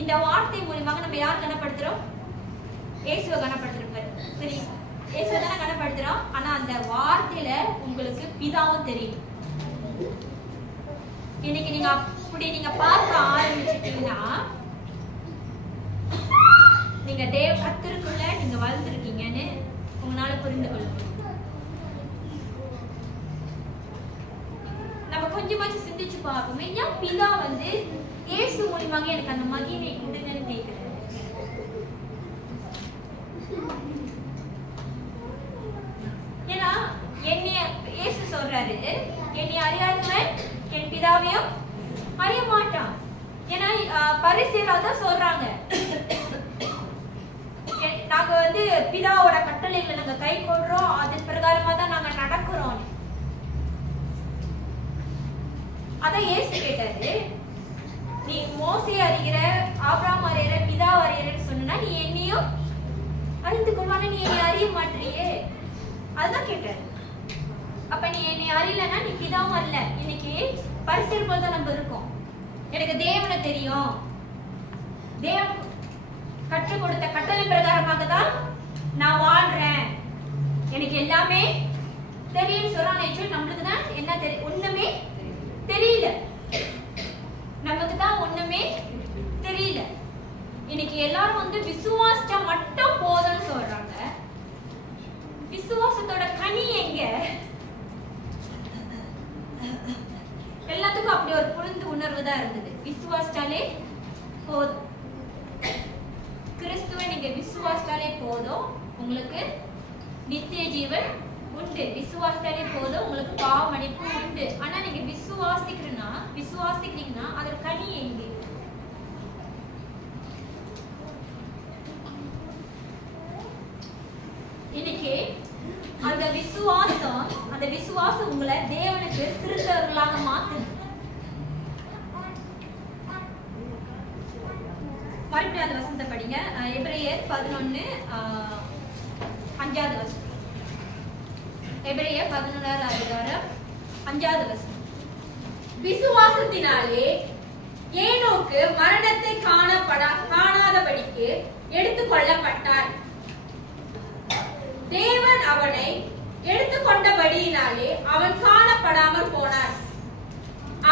இந்த வார்த்தை மூலமாக நம்ம யார் கனப்படுத்துறோம்? இயேசுவை கனப்படுத்துறோம். சரி, இயேசுவை தானே கனப்படுத்துறோம். ஆனா அந்த வார்த்தையில உங்களுக்கு பிதாவும் தெரியும். இன்னைக்கு நீங்க அப்படி நீங்க பார்க்க ஆரம்பிச்சிட்டீங்கன்னா நீங்க கர்த்தருக்குள்ள நீங்க வளர்ந்துருக்கீங்கன்னு உங்களால புரிந்து கொள்ள முடியும். நம்ம கொஞ்சமாச்சும் சிந்திச்சு பார்ப்போமே, ஏன் பிதா வந்து இயேசு மூலமாக எனக்கு அந்த மகிமை கொடுங்கன்னு கேட்கிறாரு. ஏன்னா என்னைய இயேசு சொல்றாரு, என்னை அறியாதவன் என் பிதாவையும் அறிய மாட்டான். ஏன்னா பரிசேயர் தான் சொல்றாங்க, நாங்க வந்து பிதாவோட கட்டளைகளை நாங்க கை கொள்றோம், அது பிரகாரமா தான் நாங்க நடக்கிறோம். அதான் இயேசு கேட்டாரு, நீ மோசே அறிகிற, ஆபிரகாம் அறிகிற, பிதா அறிகிறன்னு சொன்னா நீ என்னையும் அறிந்து கொள்வான, நீ என்னை அறிய மாட்டியே. அதுதான் கேட்டாரு. அப்ப நீ என்னை அறியலன்னா நீ பிதாவும் அறியல. இன்னைக்கு பரிசேயர் போல தான் நம்ம இருக்கோம். எனக்கு தேவனை தெரியும், தேவன் கற்றுக் கொடுத்த கட்டளை பிரகாரமாக தான் நான் வாழ்றேன், எனக்கு எல்லாமே தெரியும் சொல்றாங்க. நம்மளுக்கு தான் என்ன தெரியும்? ஒண்ணுமே தெரியல. நமக்கு தான் ஒண்ணுமே தெரியல. இன்னைக்கு எல்லாரும் வந்து விசுவாசா மட்டும் போதும்னு சொல்றாங்க. விசுவாசத்தோட கனி எங்க? எல்லாத்துக்கும் அப்படி ஒரு புரிந்து உணர்வு தான் இருந்தது. விசுவாசாலே போதும், கிறிஸ்துவை நீங்க விசுவாசாலே போதும், உங்களுக்கு நித்திய ஜீவன் உண்டு. விசுவாசாலே போதும், உங்களுக்கு பாவ மன்னிப்பு உண்டு. ஆனா நீங்க விசுவாசிக்கிறீங்கன்னா அதோட கனி எங்க? இன்னைக்கு அந்த விசுவாசம், அந்த அந்த விசுவாசம் உங்களை தேவனுக்கு சிறந்தவர்களாக மாத்துது. மறுபடியும் அந்த வசனத்தை படிங்க. எபிரேயர் 11:5 வசனம். எபிரேயர் 11:5 வசனம். விசுவாசத்தினாலே ஏனோக்கு மரணத்தை காணாதபடிக்கு எடுத்துக் கொள்ளப்பட்டார். தேவன் அவனை எடுத்துக்கொண்டபடியினாலே அவன் காணப்படாமல் போனான்.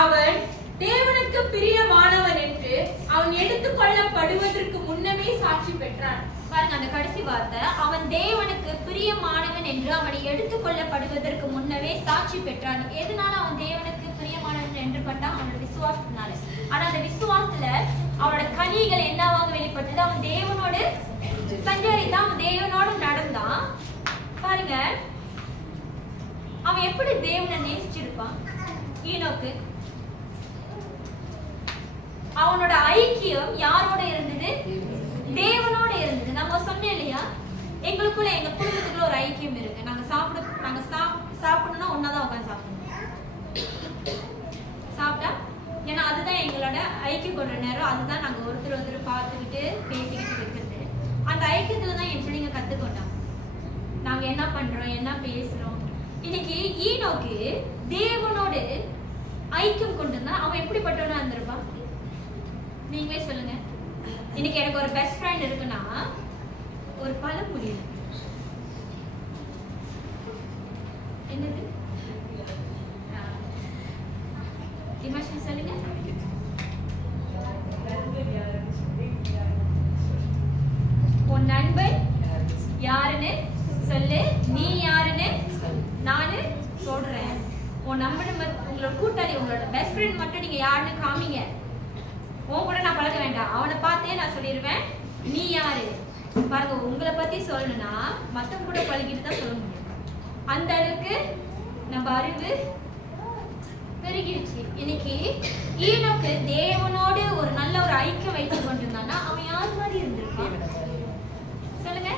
அவன் தேவனுக்கு பிரியமானவன் என்று அவன் எடுத்துக் கொள்ளப்படுவதற்கு முன்னமே சாட்சி பெற்றான். பாருங்க அந்த கடைசி வார்த்தை, அவன் தேவனுக்கு பிரியமானவன் என்று அவனை எடுத்துக் கொள்ளப்படுவதற்கு முன்னவே சாட்சி பெற்றான். எதனால அவன் தேவனுக்கு பிரியமானவன் என்று பட்டான்? அவனோட விசுவாசத்தினால. ஆனா அந்த விசுவாசத்துல அவனோட கனிகள் என்னவாக வெளிப்பட்டது? அவன் தேவனோடு சஞ்சரித்தான், அவன் தேவனோடு நடந்தான். பாருங்க அவன் எப்படி தேவனை நேசிச்சிருப்பான். ஈனோக்கு அவனோட ஐக்கியம் யாரோட இருந்தது? தேவனோட இருந்தது. நம்ம சொன்னோம் இல்லையா, எங்களுக்குள்ள எங்க குடும்பத்துக்குள்ள ஒரு ஐக்கியம் இருக்கு. நாங்க சாப்பிடணும்னா ஒன்னாதான் உட்காந்து சாப்பிடணும். சாப்பிட்டா ஏன்னா அதுதான் எங்களோட ஐக்கியம் கொண்ட நேரம். அதுதான் நாங்க ஒருத்தர் பார்த்துக்கிட்டு பேசிக்கிட்டு இருக்கிறது. அந்த ஐக்கியத்துலதான் என் பிள்ளைங்க கத்துக்கொண்டாங்க நாங்க என்ன பண்றோம், என்ன பேசுறோம். இன்னைக்கு ஈனோக்கு தேவனோடு ஐக்கியம் கொண்டிருந்தா அவன் எப்படிப்பட்டவனா இருந்திருப்பான்? நீங்களே சொல்லுங்க. இன்னைக்கு எனக்கு ஒரு பெஸ்ட் ஃப்ரெண்ட் இருக்குன்னா ஒரு பழமொழி இருக்கு. என்னது? திமாஷி சொல்லுங்க. உன் நண்பன் யாருன்னு சொல்லு, நீ யாருன்னு நானு சொல்றேன். உன் நண்பன் உங்களோட கூட்டாளி, உங்களோட பெஸ்ட் ஃப்ரெண்ட் மட்டும் நீங்க யாருன்னு காமிங்க. உன் கூட நான் பழக வேண்டாம், அவனை பார்த்தே நான் சொல்லிடுவேன் நீ யாரு. பாருங்க, உங்களை பத்தி சொல்லணும்னா மத்தவங்க கூட பழகிட்டு தான் சொல்ல முடியும். அந்த அளவுக்கு நம்ம அறிவு பெருகிடுச்சு. இன்னைக்கு ஈனோக்கு தேவனோடு ஒரு நல்ல ஒரு ஐக்கியம் வைத்துக் கொண்டிருந்தான்னா அவன் யார் மாதிரி இருந்திருப்பான்? சொல்லுங்க.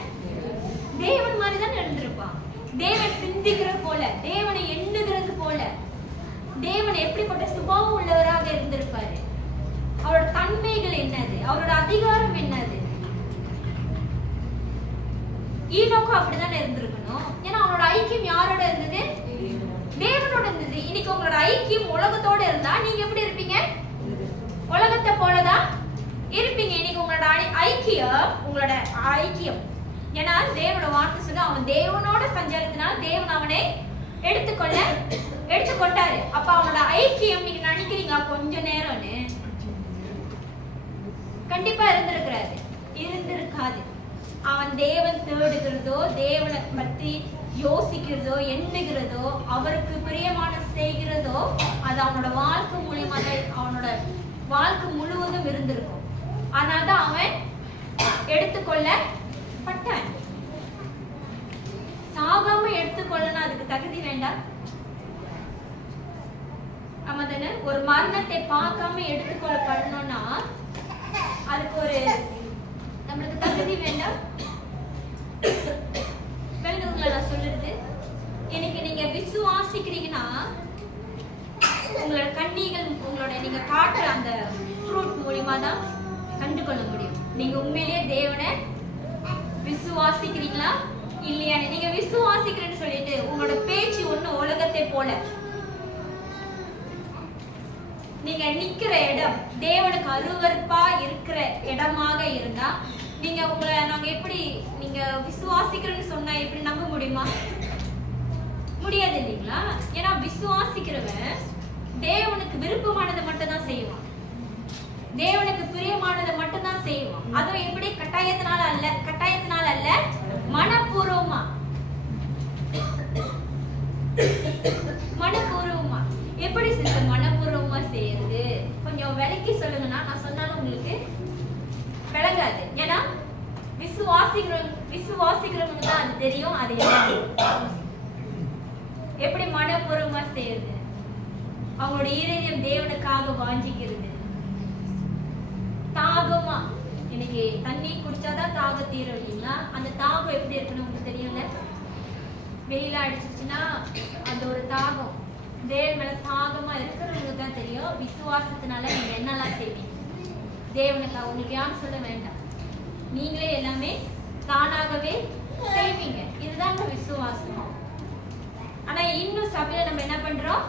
தேவன் மாதிரி தான் இருந்திருப்பான். தேவன் சிந்திக்கிற போல, தேவனை எண்ணுகிறது போல, தேவன் எப்படிப்பட்ட சுபாவம் உள்ளவராக இருந்திருப்பாரு. அவரோட தன்மைகள் என்னது, அவரோட அதிகாரம் என்னது. ஈனோக்கு அப்படிதான் இருந்திருக்கணும். ஏன்னா அவனோட ஐக்கியம் யாரோட இருந்தது? தேவனோட இருந்தது. இன்னைக்கு உங்களோட ஐக்கியம் உலகத்தோட இருந்தா நீங்க எப்படி இருப்பீங்க? உலகத்தை போலதான் இருப்பீங்க. இன்னைக்கு உங்களோட ஐக்கியம் ஏன்னா தேவனோட வார்த்தை சொல்ல அவன் தேவனோட சஞ்சரித்தனால தேவன் அவனை எடுத்துக்கொண்டாரு. அப்ப அவனோட ஐக்கியம் நீங்க நினைக்கிறீங்க கொஞ்ச நேரம்னு கண்டிப்பா இருந்திருக்காது. அவன் தேவன் தேடுகிறதோ, தேவனை பற்றி யோசிக்கிறதோ, எண்ணுகிறதோ, அவருக்கு பிரியமான செய்கிறதோ அது அவனோட வாழ்க்கை மூலியமா அவனோட வாழ்க்கை முழுவதும் இருந்திருக்கும். ஆனால்தான் அவன் எடுத்துக்கொள்ளப்பட்டான். சாகாம எடுத்துக்கொள்ளனா அதுக்கு தகுதி வேண்டாம். ஆமா தானே? ஒரு மரணத்தை பார்க்காம எடுத்துக்கொள்ளப்படணும்னா அதுக்கு ஒரு நம்மளுக்கு தகுதி வேண்டாம். நான் சொல்றது, இன்னைக்கு நீங்க விசுவாசிக்கிறீங்கன்னா உங்களோட கண்ணிகள், உங்களோட நீங்க காட்டுற அந்த ஃப்ரூட் மூலியமா தான் கண்டுகொள்ள முடியும். நீங்க உண்மையிலேயே தேவனை விசுவாசிக்கிறீங்களா இல்லையா? நீங்க விசுவாசிக்கிறேன்னு சொல்லிட்டு உங்களோட பேச்சு ஒண்ணு உலகத்தை போல, நீங்க நிக்கிற இடம் தேவனுக்கு அருவருப்பா இருக்கிற இடமாக இருந்தா நீங்க உங்களை நாங்க எப்படி நீங்க விசுவாசிக்கிறேன்னு சொன்னா எப்படி நம்ப முடியுமா? முடியாது இல்லைங்களா? ஏன்னா விசுவாசிக்கிறவன் தேவனுக்கு விருப்பமானதை மட்டும் தான் செய்வான், தேவனுக்கு பிரியமானதை மட்டும் தான் செய்வான். அதுவும் எப்படி? கட்டாயத்தினால அல்ல, மனப்பூர்வமா. எப்படி சிஸ்டர் மனப்பூர்வமா செய்யறது? கொஞ்சம் விளக்கி சொல்லுங்கன்னா நான் சொன்னாலும் உங்களுக்கு விளங்காது. ஏன்னா விசுவாசிக்கிறவங்க தான் அது தெரியும். அது எப்படி மனப்பூர்வமா செய்யறது? அவங்களோட இதயம் தேவனுக்காக வாஞ்சிக்கிறது, தாகமா. இன்னைக்கு தண்ணி குடிச்சாதான் தாகம் தீரும் இல்லைங்களா? அந்த தாகம் எப்படி இருக்குன்னு உங்களுக்கு தெரியும்ல? வெயில அடிச்சிச்சுன்னா அந்த ஒரு தாகம், தேவன் மேல தாகமா இருக்கிறவங்களுக்கு தான் தெரியும். விசுவாசத்தினால நீங்க என்னெல்லாம் செய்வீங்க. தேவனுக்கு அவங்களுக்கு யாரும் சொல்ல வேண்டாம், நீங்களே எல்லாமே தானாகவே செய்வீங்க. இதுதான் விசுவாசம். ஆனா இன்னும் சபையில நம்ம என்ன பண்றோம்,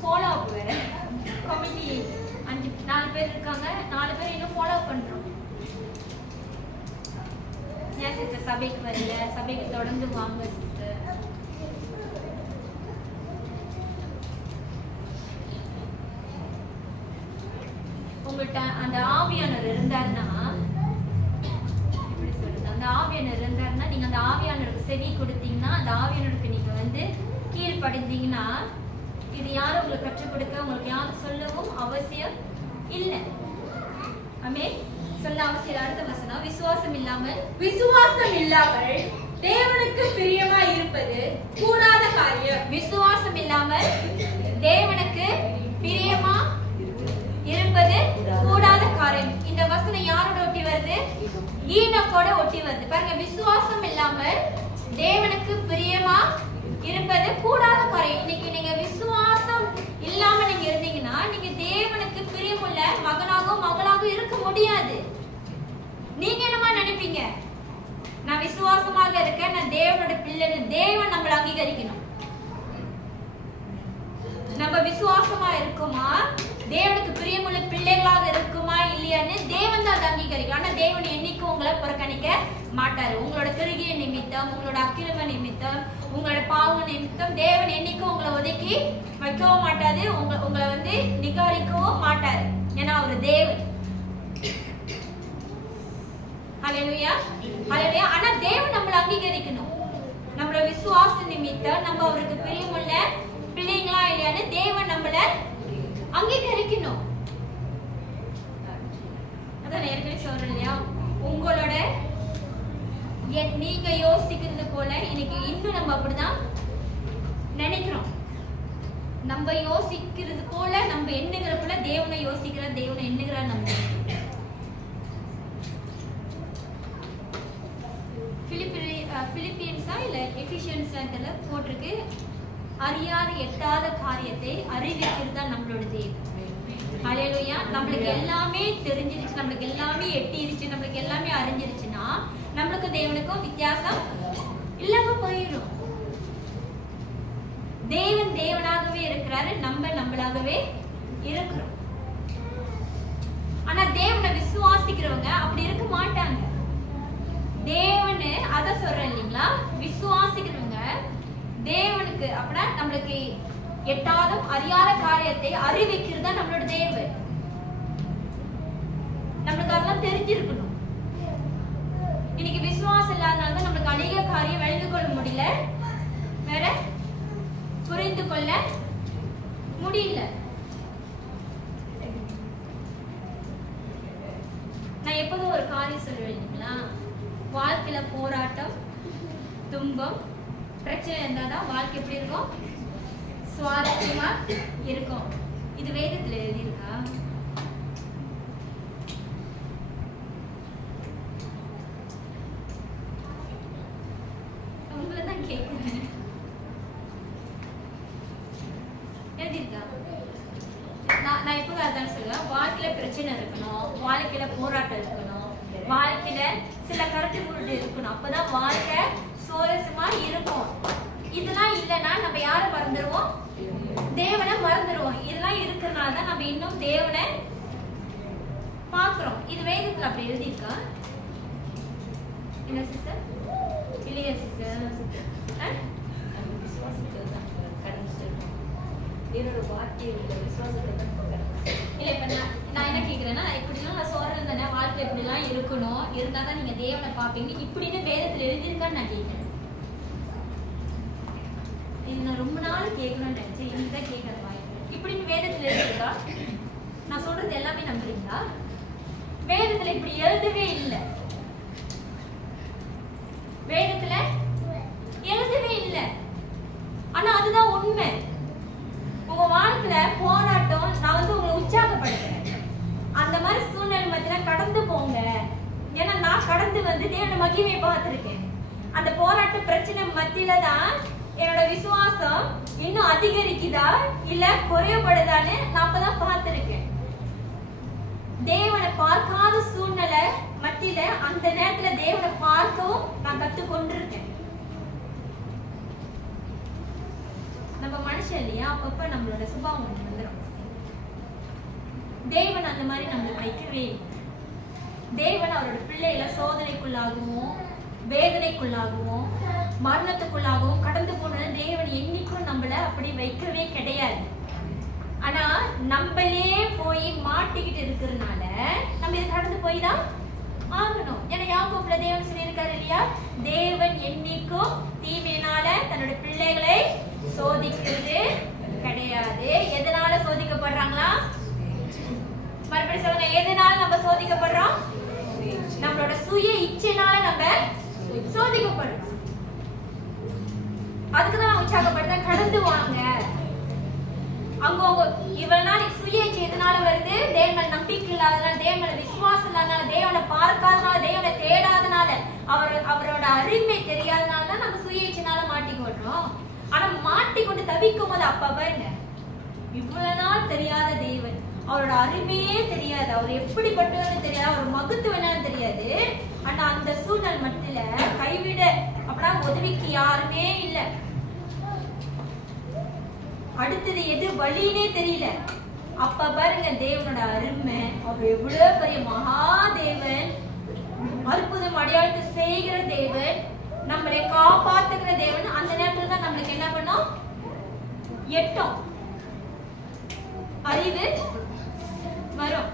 ஃபாலோ அப் வேற. கமிட்டி 4 பேர் இருக்காங்க, 4 பேர் இன்னும் ஃபாலோ பண்றோம். ஏன் சிஸ்டர் சபைக்கு வரல, சபைக்கு தொடர்ந்து வாங்க சிஸ்டர். உங்கள்கிட்ட அந்த ஆவியானவர் இருந்தாருன்னா, எப்படி சொல்றது, அந்த ஆவியானவர் இருந்தாருன்னா நீங்க அந்த ஆவியானவருக்கு செவி கொடுத்தீங்கன்னா, அந்த ஆவியானவருக்கு நீங்க வந்து கீழ்ப்படிந்தீங்கன்னா, இது யாரும் உங்களுக்கு கற்றுக் கொடுக்க உங்களுக்கு யாரும் சொல்லவும் அவசியம் இல்லை. ஆமென். சொல்ல அவசியம். அடுத்த வசனம், விசுவாசம் இல்லாமல் தேவனுக்கு பிரியமா இருப்பது கூடாத காரியம். விசுவாசம் இல்லாமல் தேவனுக்கு பிரியமா இருப்பது கூடாத காரியம். இந்த வசனம் யாரோட ஒட்டி வருது? ஈனோக்கோட ஒட்டி வருது. பாருங்க, விசுவாசம் இல்லாமல் தேவனுக்கு பிரியமா இருப்பது கூடாத காரியம். இன்னைக்கு நீங்க விசுவாசம் இல்லாம நீங்க இருந்தீங்கன்னா, நீங்க தேவனுக்கு பிரியமுள்ள மகனாகவும் மகளாகவும் இருக்க முடியாது. நீங்க என்னமா நினைப்பீங்க, நான் விசுவாசமாக இருக்கேன், நான் தேவனோட பிள்ளைன்னு. தேவன் நம்மளை அங்கீகரிக்கணும். நம்ம விசுவாசமா இருக்குமா, தேவனுக்கு பிரியமுள்ள பிள்ளைகளாக இருக்குமா இல்லையான்னு தேவன் தான் அதை அங்கீகரிக்கும். ஆனா தேவன் என்னைக்கும் உங்களை புறக்கணிக்க மாட்டாரு. உங்களோட கிருகிய நிமித்தம், உங்களோட அக்கிரம நிமித்தம், உங்களோட பாவ நிமித்தம் தேவன் என்னைக்கும் உங்களை ஒதுக்கி வைக்கவும் மாட்டாரு. உங்களை வந்து நிகாரிக்கவும் மாட்டாரு. ஏன்னா அவரு தேவன். ஹல்லேலூயா, ஹல்லேலூயா. ஆனா தேவன் நம்மளை அங்கீகரிக்கணும். நம்மளோட விசுவாச நிமித்தம் நம்ம அவருக்கு பிரியமுள்ள பிள்ளைங்களா இல்லையான்னு தேவன் நம்மளை அங்கீகரிக்கணும். அதான் ஏற்கனவே சொல்றேன் இல்லையா, உங்களோட நீங்க யோசிக்கிறது போல இன்னைக்கு இன்னும் நம்ம அப்படிதான் நினைக்கிறோம். நம்ம யோசிக்கிறது போல, நம்ம எண்ணுகிற போல தேவனை யோசிக்கிற, தேவனை எண்ணுகிற. நம்ம பிலிப்பியன்ஸா இல்ல எபிஷியன்ஸா போட்டிருக்கு, அறியாத எட்டாத காரியத்தை அறிவிக்கிறது தான் நம்மளோட தேவன். ஹல்லேலூயா. நம்மளுக்கு எல்லாமே தெரிஞ்சிருச்சு, நம்மளுக்கு எல்லாமே எட்டிருச்சு, நம்மளுக்கு எல்லாமே அறிஞ்சிருச்சுன்னா நம்மளுக்கு தேவனுக்கும் வித்தியாசம் இல்லாம போயிடும். தேவன் தேவனாகவே இருக்கிறாரு, நம்ம நம்மளாகவே இருக்கிறோம். ஆனா தேவனை விசுவாசிக்கிறவங்க அப்படி இருக்க மாட்டாங்க. தேவனு அத சொல்றேன் இல்லைங்களா, விசுவாசிக்கிறவங்க தேவனுக்கு அப்படின்னா நம்மளுக்கு எட்டாலும் அறியாத காரியத்தை அறிவிக்கிறது தான் நம்மளோட தேவன். நம்மளுக்கு அதெல்லாம் தெரிஞ்சிருக்கணும். இன்னைக்கு விசுவாசம் இல்லாதனால தான் நம்மளுக்கு அநேக காரியம் விளங்கி கொள்ள முடியல, வேற புரிந்து கொள்ள முடியல. நான் எப்போதும் ஒரு காரியம் சொல்லுவேன் இல்லைங்களா, வாழ்க்கையில போராட்டம், துன்பம், பிரச்சனை இருந்தாதான் வாழ்க்கை எப்படி இருக்கும், சுவாரஸ்யமா இருக்கும். இது வேதத்துல எழுதியிருக்கா? உங்களை தான் கேட்கிறேன். எழுதியிருக்கா? நான் இப்போ அதான் சொல்லுவேன், வாழ்க்கையில பிரச்சனை இருக்கணும், வாழ்க்கையில போராட்டம் இருக்கணும், வாழ்க்கையில சில கருத்து முருடு இருக்கணும். அப்பதான் வாழ்க்கை சுவாரஸ்யமா இருக்கும். இதெல்லாம் இல்லைன்னா நம்ம யாரை மறந்துடுவோம், தேவனை மறந்துடுவோம். இதெல்லாம் இருக்கிறதுனால தான் நம்ம இன்னும் தேவனை பாக்குறோம். இது வேதத்துல அப்படி எழுதியிருக்கா? என்ன சிஸ்டர்? இல்லையா சிஸ்டர்? இல்ல இப்ப நான் என்ன கேக்குறேன்னா, இப்படிலாம் நான் சொல்றேன் தானே, வாழ்க்கை இப்படிலாம் இருக்கணும், இருந்தாதான் நீங்க தேவனை பாப்பீங்க இப்படின்னு வேதத்துல எழுதியிருக்கான்னு நான் கேட்கிறேன். இது நான் ரொம்ப நாள் கேட்கணும்னு நினைச்சேன், இன்னைக்குதான் கேட்கற வாய்ப்பு. இப்படின்னு வேதத்துல எழுதியிருக்கா? நான் சொல்றது எல்லாமே நம்புறீங்களா? வேதத்துல இப்படி எழுதவே இல்லை. வேதத்துல எழுதவே இல்லை. ஆனா அதுதான் உண்மை. உங்க வாழ்க்கையில போராட்டம், நான் வந்து உங்களை உற்சாகப்படுத்துறேன். அந்த மாதிரி சூழ்நிலை மத்தியில கடந்து போங்க. ஏன்னா நான் கடந்து வந்து தேவன மகிமையை பார்த்திருக்கேன். அந்த போராட்ட பிரச்சனை மத்தியில தான் என்னோட விசுவாசம் இன்னும் அதிகரிக்குதா இல்ல குறையப்படுதான்னு நான் அப்பதான் பார்த்திருக்கேன். தேவனை பார்க்காத சூழ்நிலை மத்தியில அந்த நேரத்துல தேவனை பார்க்கவும் நான் கத்துக்கொண்டிருக்கேன். நம்ம மனுஷன் இல்லையா, அப்பப்ப நம்மளோட சுபாவம் வந்துடும். தேவன் அந்த மாதிரி நம்மளை வைக்கவே. தேவன் அவரோட பிள்ளைகளை சோதனைக்குள்ளாகவும் வேதனைக்குள்ளாகவும் மரணத்துக்குள்ளாகவும் கடந்து போன தேவன் என்னைக்கும் நம்மள அப்படி வைக்கவே கிடையாது. ஆனா நம்மளே போய் மாட்டிக்கிட்டு இருக்கிறதுனால நம்ம இதை கடந்து போய் தான் ஆகணும். ஏன்னா யாக்கோபுல தேவன் சொல்லியிருக்காரு இல்லையா, தேவன் என்னைக்கும் தீமையினால தன்னோட பிள்ளைகளை சோதிக்கிறது கிடையாது. எதனால சோதிக்கப்படுறாங்களா? மறுபடியும் சொல்லுங்க, எதனால நம்ம சோதிக்கப்படுறோம்? நம்மளோட சுய இச்சையினால நம்ம சோதிக்கப்படுறோம். அதுக்குதான் உற்சாகப்படுத்த கடந்து வாங்க. அங்க இவ்வளவு நாள் சுய இச்சை எதனால வருது? தேவன் நம்பிக்கை இல்லாதனால, தேவன விசுவாசம் இல்லாதனால, தேவனை பார்க்காதனால, தேவனை தேடாதனால, அவரோட அருமை தெரியாதனால தான் நம்ம சுய இச்சைனால மாட்டிக்கொள்றோம். ஆனா மாட்டிக்கொண்டு தவிக்கும் போது அப்ப பாருங்க, இவ்வளவு நாள் தெரியாத தேவன், அவரோட அருமையே தெரியாது, அவர் எப்படிப்பட்டவன்னு தெரியாது, அவர் மகத்துவம் என்னன்னு தெரியாது. ஆனா அந்த சூழ்நிலை மத்தியில கைவிட அப்படின்னா உதவிக்கு யாருமே இல்ல. அடுத்தது எது வழினே தெரியல. அப்ப பாருங்க தேவனோட அருமை, அவர் எவ்வளவு பெரிய மகாதேவன், அற்புதம் அடையாளத்தை செய்கிற தேவன், நம்மளை காப்பாத்துகிற தேவன். அந்த நேரத்துல தான் நம்மளுக்கு என்ன பண்ணோம்? எட்டும் அறிவு வரும்.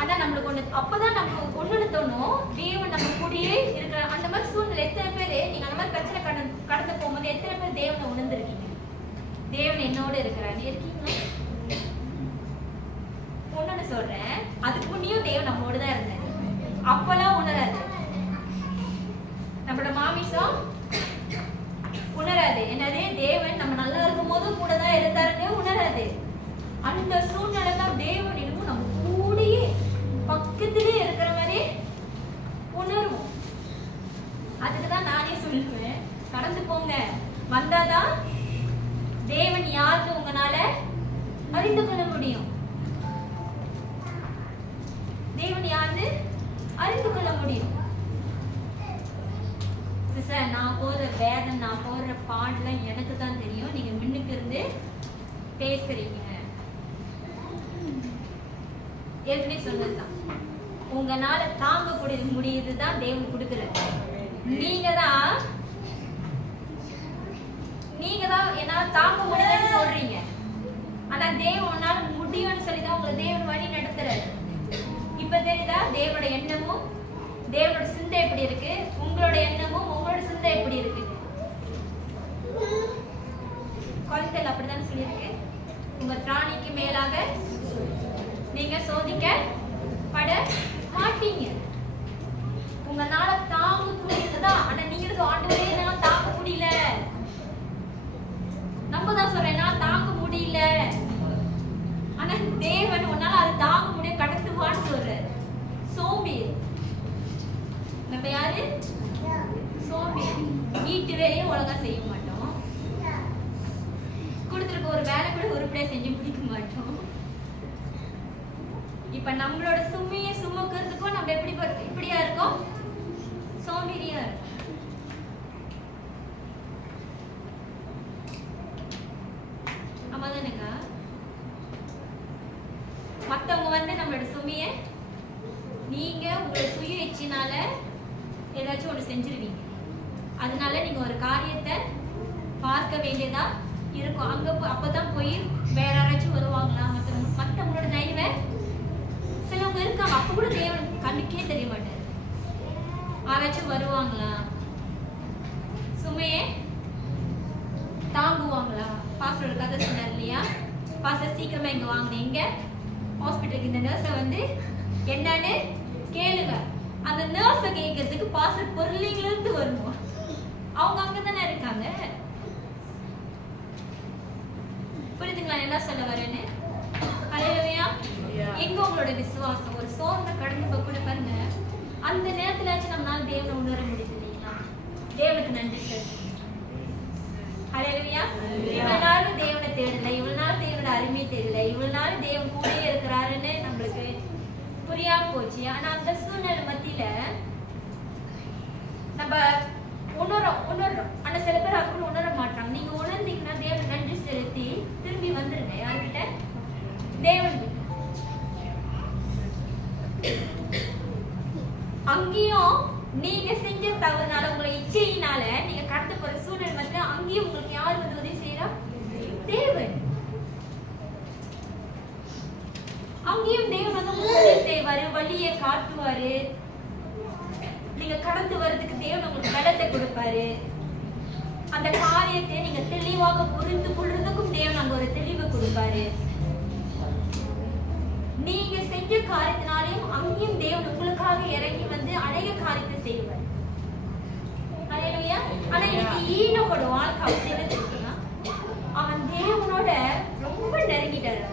ஆனா நம்மளுக்கு ஒண்ணு, அப்பதான் நமக்கு ஒண்ணு தோணும், தேவன் நம்ம கூடயே இருக்கிற. அந்த மாதிரி சூழ்நிலை எத்தனை பேரு நீங்க அந்த மாதிரி பிரச்சனை கடந்து போகும்போது எத்தனை பேர் தேவனை உணர்ந்திருக்கீங்க? தேவன் என்னோட இருக்கிறாரு இருக்கீங்களா? ஒண்ணு சொல்றேன், அதுக்கு முன்னையும் தேவன் நம்மோட தான் இருந்தாரு. அப்பெல்லாம் உணராது, நம்மளோட மாமிசம் உணராது. என்னது தேவன் நம்ம நல்லா இருக்கும் போது கூட தான் இருந்தாருன்னு உணராது. அந்த சூழ்நிலை தான் தேவன் என்னமோ நம்ம கூடயே பக்கத்திலே இருக்கிற மாதிரி உணர்வோம். அதுக்குதான் நானே சொல்லுவேன், கடந்து போங்க, வந்தாதான் தேவன் யாருன்னு உங்களால அறிந்து கொள்ள முடியும். தேவன் யாருன்னு அறிந்து கொள்ள முடியும். சிஸ்டர், நான் போற வேதம், நான் போற பாடலாம் எனக்கு தான் தெரியும், நீங்க முன்னுக்கு இருந்து பேசுறீங்க. ஏற்கனவே சொன்னதுதான், உங்களால தாங்க முடியுதுதான் தேவன் கொடுக்கிறது. நீங்க தான் என்னால தாங்க முடியுதுன்னு சொல்றீங்க. ஆனா தேவன் உன்னால முடியும்னு சொல்லிதான் உங்களை தேவன் வழி நடத்துறாரு. இப்ப தெரியுதா தேவனோட எண்ணமும் தேவனோட சிந்தை எப்படி இருக்கு, உங்களோட எண்ணமும் உங்களோட சிந்தை எப்படி இருக்கு. குழந்தைகள் அப்படிதான் சொல்லியிருக்கு, உங்க திராணிக்கு மேலாக நீங்க சோதிக்கப்பட மாட்டீங்க. உங்களால தாங்க முடியுதுதான். ஆனா நீங்க ஆண்டவரே என்னால தாங்க முடியல, நம்ம தான் சொல்றேன் நான் தாங்க முடியல. ஆனா தேவன் உன்னால அது தாங்க முடிய கடத்துவான்னு சொல்றாரு. சோம்பேறி நம்ம யாரு? சோம்பேறி. வீட்டு வேலையும் ஒழுங்கா செய்ய மாட்டோம், கொடுத்துருக்க ஒரு வேலை கூட உருப்படியா செஞ்சு முடிக்க மாட்டோம். இப்ப நம்மளோட சுமையை சுமக்கிறதுக்கும் நம்ம இப்படியா இருக்கோம்? சோம்பேறியா இருக்கும். ஆமாதானுங்க. மத்தவங்க நம்மளோட சுமைய நீங்க உங்களோட சுய இச்சையினால ஏதாச்சும் ஒண்ணு செஞ்சிருவீங்க. அதனால நீங்க ஒரு காரியத்தை பார்க்க வேண்டியதா இருக்கும். அங்க அப்பதான் போய் வேற யாராச்சும் வருவாங்களா, மத்தவங்களோட தயவை சிலவங்க இருக்காங்க, அப்ப கூட தேவன் கண்ணுக்கே தெரிய மாட்டாரு. யாராச்சும் வருவாங்களா, சுமையே தாங்குவாங்களா? பாஸ்டரோட கதை சொன்னார் இல்லையா, பாஸ்டர் சீக்கிரமா இங்க வாங்கினேன், இங்க ஹாஸ்பிட்டலுக்கு இந்த நர்ஸை என்னன்னு கேளுங்க. அந்த நர்ஸை கேட்கறதுக்கு பாஸ்டர் பொருளிங்கள இருந்து வருவோம், அவங்க அங்கதானே இருக்காங்க. புரியுதுங்களா என்ன சொல்ல வரேன்னு? ஹல்லேலூயா. எங்க உங்களோட விசுவாசம்? ஒரு சோர்ந்த கடந்து கூட பாருங்க, அந்த நேரத்துலாச்சும் நம்மளால தேவனை உணர முடியுது இல்லைங்களா? தேவனுக்கு நன்றி செலுத்துங்க. ஹல்லேலூயா. இவ்வளவு நாள் தேவனை தேடல, இவ்வளவு நாள் தேவனோட அருமை தெரியல, இவ்வளவு நாள் தேவன் கூடயே இருக்கிறாருன்னு நம்மளுக்கு புரியாம போச்சு. ஆனா அந்த சூழ்நிலை மத்தியில நம்ம உணர்றோம். ஆனா சில பேர் அதுக்குள்ள உணர மாட்டாங்க. நீங்க உணர்ந்தீங்கன்னா தேவன் நன்றி செலுத்தி திரும்பி வந்துருங்க. யார்கிட்ட? தேவன். அங்கேயும் நீங்க செஞ்ச தவறுனால, உங்களை இச்சையினால நீங்க கடந்து போற சூழ்நிலை மத்தியில அங்கேயும் உங்களுக்கு யார் வந்து உதவி செய்யறா? தேவன். அங்கேயும் தேவன் வந்து உதவி செய்வாரு, வழியை காட்டுவாரு. நீங்க கடந்து வர்றதுக்கு தேவன் உங்களுக்கு பலத்தை கொடுப்பாரு. அந்த காரியத்தை நீங்க தெளிவாக புரிந்து கொள்றதுக்கும் தேவன் அங்க ஒரு தெளிவை கொடுப்பாரு. நீங்க செஞ்ச காரியத்தினாலையும் அங்கேயும் தேவன் உங்களுக்காக இறங்கி வந்து அநேக காரியத்தை செய்வார். ஹல்லேலூயா. ஆனா இன்னைக்கு ஈனோட வாழ்க்கை அப்படி இருக்குன்னா, அவன் தேவனோட ரொம்ப நெருங்கிட்டாரு.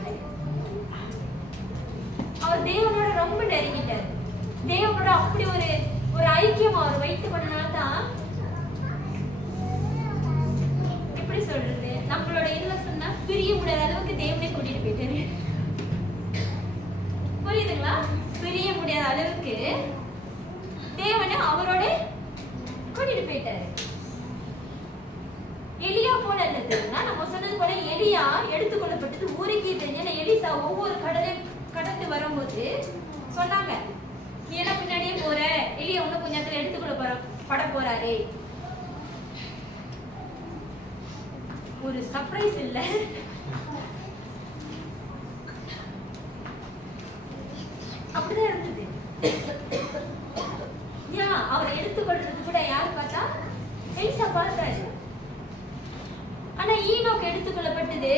அவர் தேவனோட ரொம்ப நெருங்கிட்டாரு. தேவனோட அப்படி ஒரு ஐக்கியம் அவர் வைத்துக் கொண்டனால்தான், எப்படி சொல்றது, நம்மளோட என்ன சொன்னா பிரிய முடியாத அளவுக்கு தேவனை கூட்டிட்டு போயிட்டாரு. புரியுதுங்களா? பிரிய முடியாத அளவுக்கு தேவனை அவரோட கூட்டிட்டு போயிட்டாரு. எலியா போல இல்லதுன்னா, நம்ம சொன்னது போல எலியா எடுத்துக்கொள்ளப்பட்டது ஊருக்கே தெரிஞ்ச எலிசா ஒவ்வொரு கடலையும் கடந்து வரும்போது சொன்னாங்க, நீ என்ன பின்னாடியே போற, எலியா ஒண்ணு கொஞ்ச நேரத்துல எடுத்துக்கொள்ள பட போறாரு. ஒரு சர்ப்ரைஸ் இல்ல, அப்படிதான் இருந்தது. அவர் எடுத்துக்கொள்றது கூட யாரு பார்த்தா? எலிசா பார்த்தாரு. ஆனா ஈனோக்கு எடுத்துக்கொள்ளப்பட்டது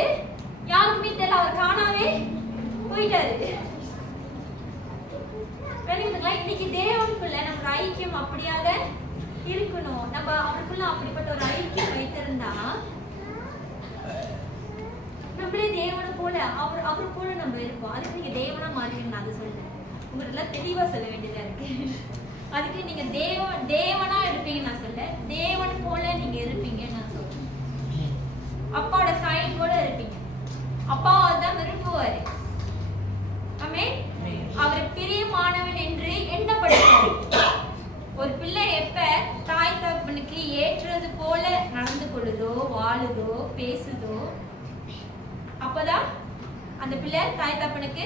யாருக்குமே தெரியல, அவர் காணாவே போயிட்டாரு. இன்னைக்கு தேவனுக்குள்ள நம்ம ஐக்கியம் அப்படியாக இருக்கணும். நம்ம அவருக்குள்ள அப்படிப்பட்ட ஒரு ஐக்கியம் வைத்திருந்தா நம்மளே தேவனை போல அவரு போல நம்ம இருப்போம். அதுக்கு நீங்க தேவனா மாறுவீங்க. நான் அதை சொல்றேன், உங்களுக்கு எல்லாம் தெளிவா சொல்ல வேண்டியதா இருக்கு. அதுக்கு நீங்க தேவனா இருப்பீங்க நான் சொல்ல, தேவன் போல நீங்க இருப்பீங்க நான் சொல்றேன். அப்பாவோட சாயம் போல இருப்பீங்க. அப்பாவை தான் விரும்புவாரு. ஆமென். அவர் பிரியமானவன் என்று எண்ணப்படுவார். ஒரு பிள்ளை எப்ப தாய் தகப்பனுக்கு ஏற்றது போல நடந்து கொள்ளுதோ, வாழுதோ, பேசுதோ, அப்பதான் அந்த பிள்ளை தாய் தகப்பனுக்கு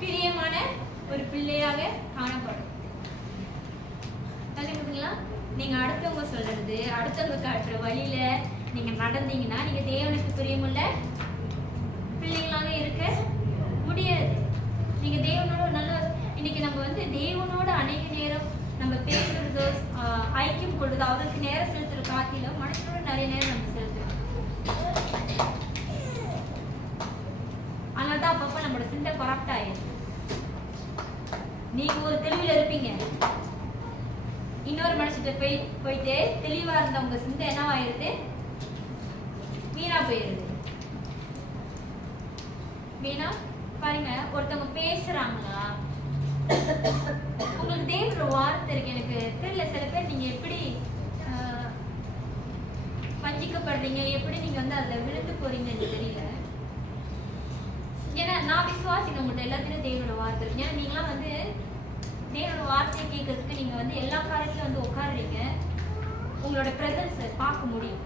பிரியமான ஒரு பிள்ளையாக காணப்படும். நீங்க அடுத்தவங்க சொல்றது, அடுத்தவங்க காட்டுற வழியில நீங்க நடந்தீங்கன்னா நீங்க தேவனுக்கு பிரியமுள்ள பிள்ளைங்களாக இருக்க முடியாது. நீங்க தேவனோட நல்ல இன்னைக்கு நம்ம வந்து தேவனோட அநேக நேரம் நம்ம பேசுறதோ ஐக்கியம் கொள்றதோ அவருக்கு நேரம் செலுத்துற காட்டிலும் மனுஷனோட நிறைய நேரம் நம்ம செலுத்துறோம். அதனாலதான் அப்பப்ப நம்மளோட சிந்தை கரெக்ட் ஆயிடுது. நீங்க ஒரு தெளிவுல இருப்பீங்க, இன்னொரு மனுஷத்தை போயிட்டு தெளிவா இருந்த உங்க சிந்தை என்னவாயிருது? வீணா போயிருது. வீணா பாருங்க, ஒருத்தவங்க பேசுறாங்களா, உங்களுக்கு தேவனோட வார்த்தை இருக்கு. எனக்கு தெரியல சில பேர் நீங்க எப்படி வஞ்சிக்கப்படுறீங்க, எப்படி நீங்க வந்து அதுல விழுந்து போறீங்கன்னு தெரியல. ஏன்னா நான் விசுவாசிங்க உங்கள்கிட்ட எல்லாத்துலயும் தேவனோட வார்த்தை இருக்கு. ஏன்னா நீங்களாம் வந்து தேவனோட வார்த்தையை கேட்கறதுக்கு நீங்க வந்து எல்லா காரியத்திலும் வந்து உட்காடுறீங்க, உங்களோட பிரசன்ஸ் பார்க்க முடியும்.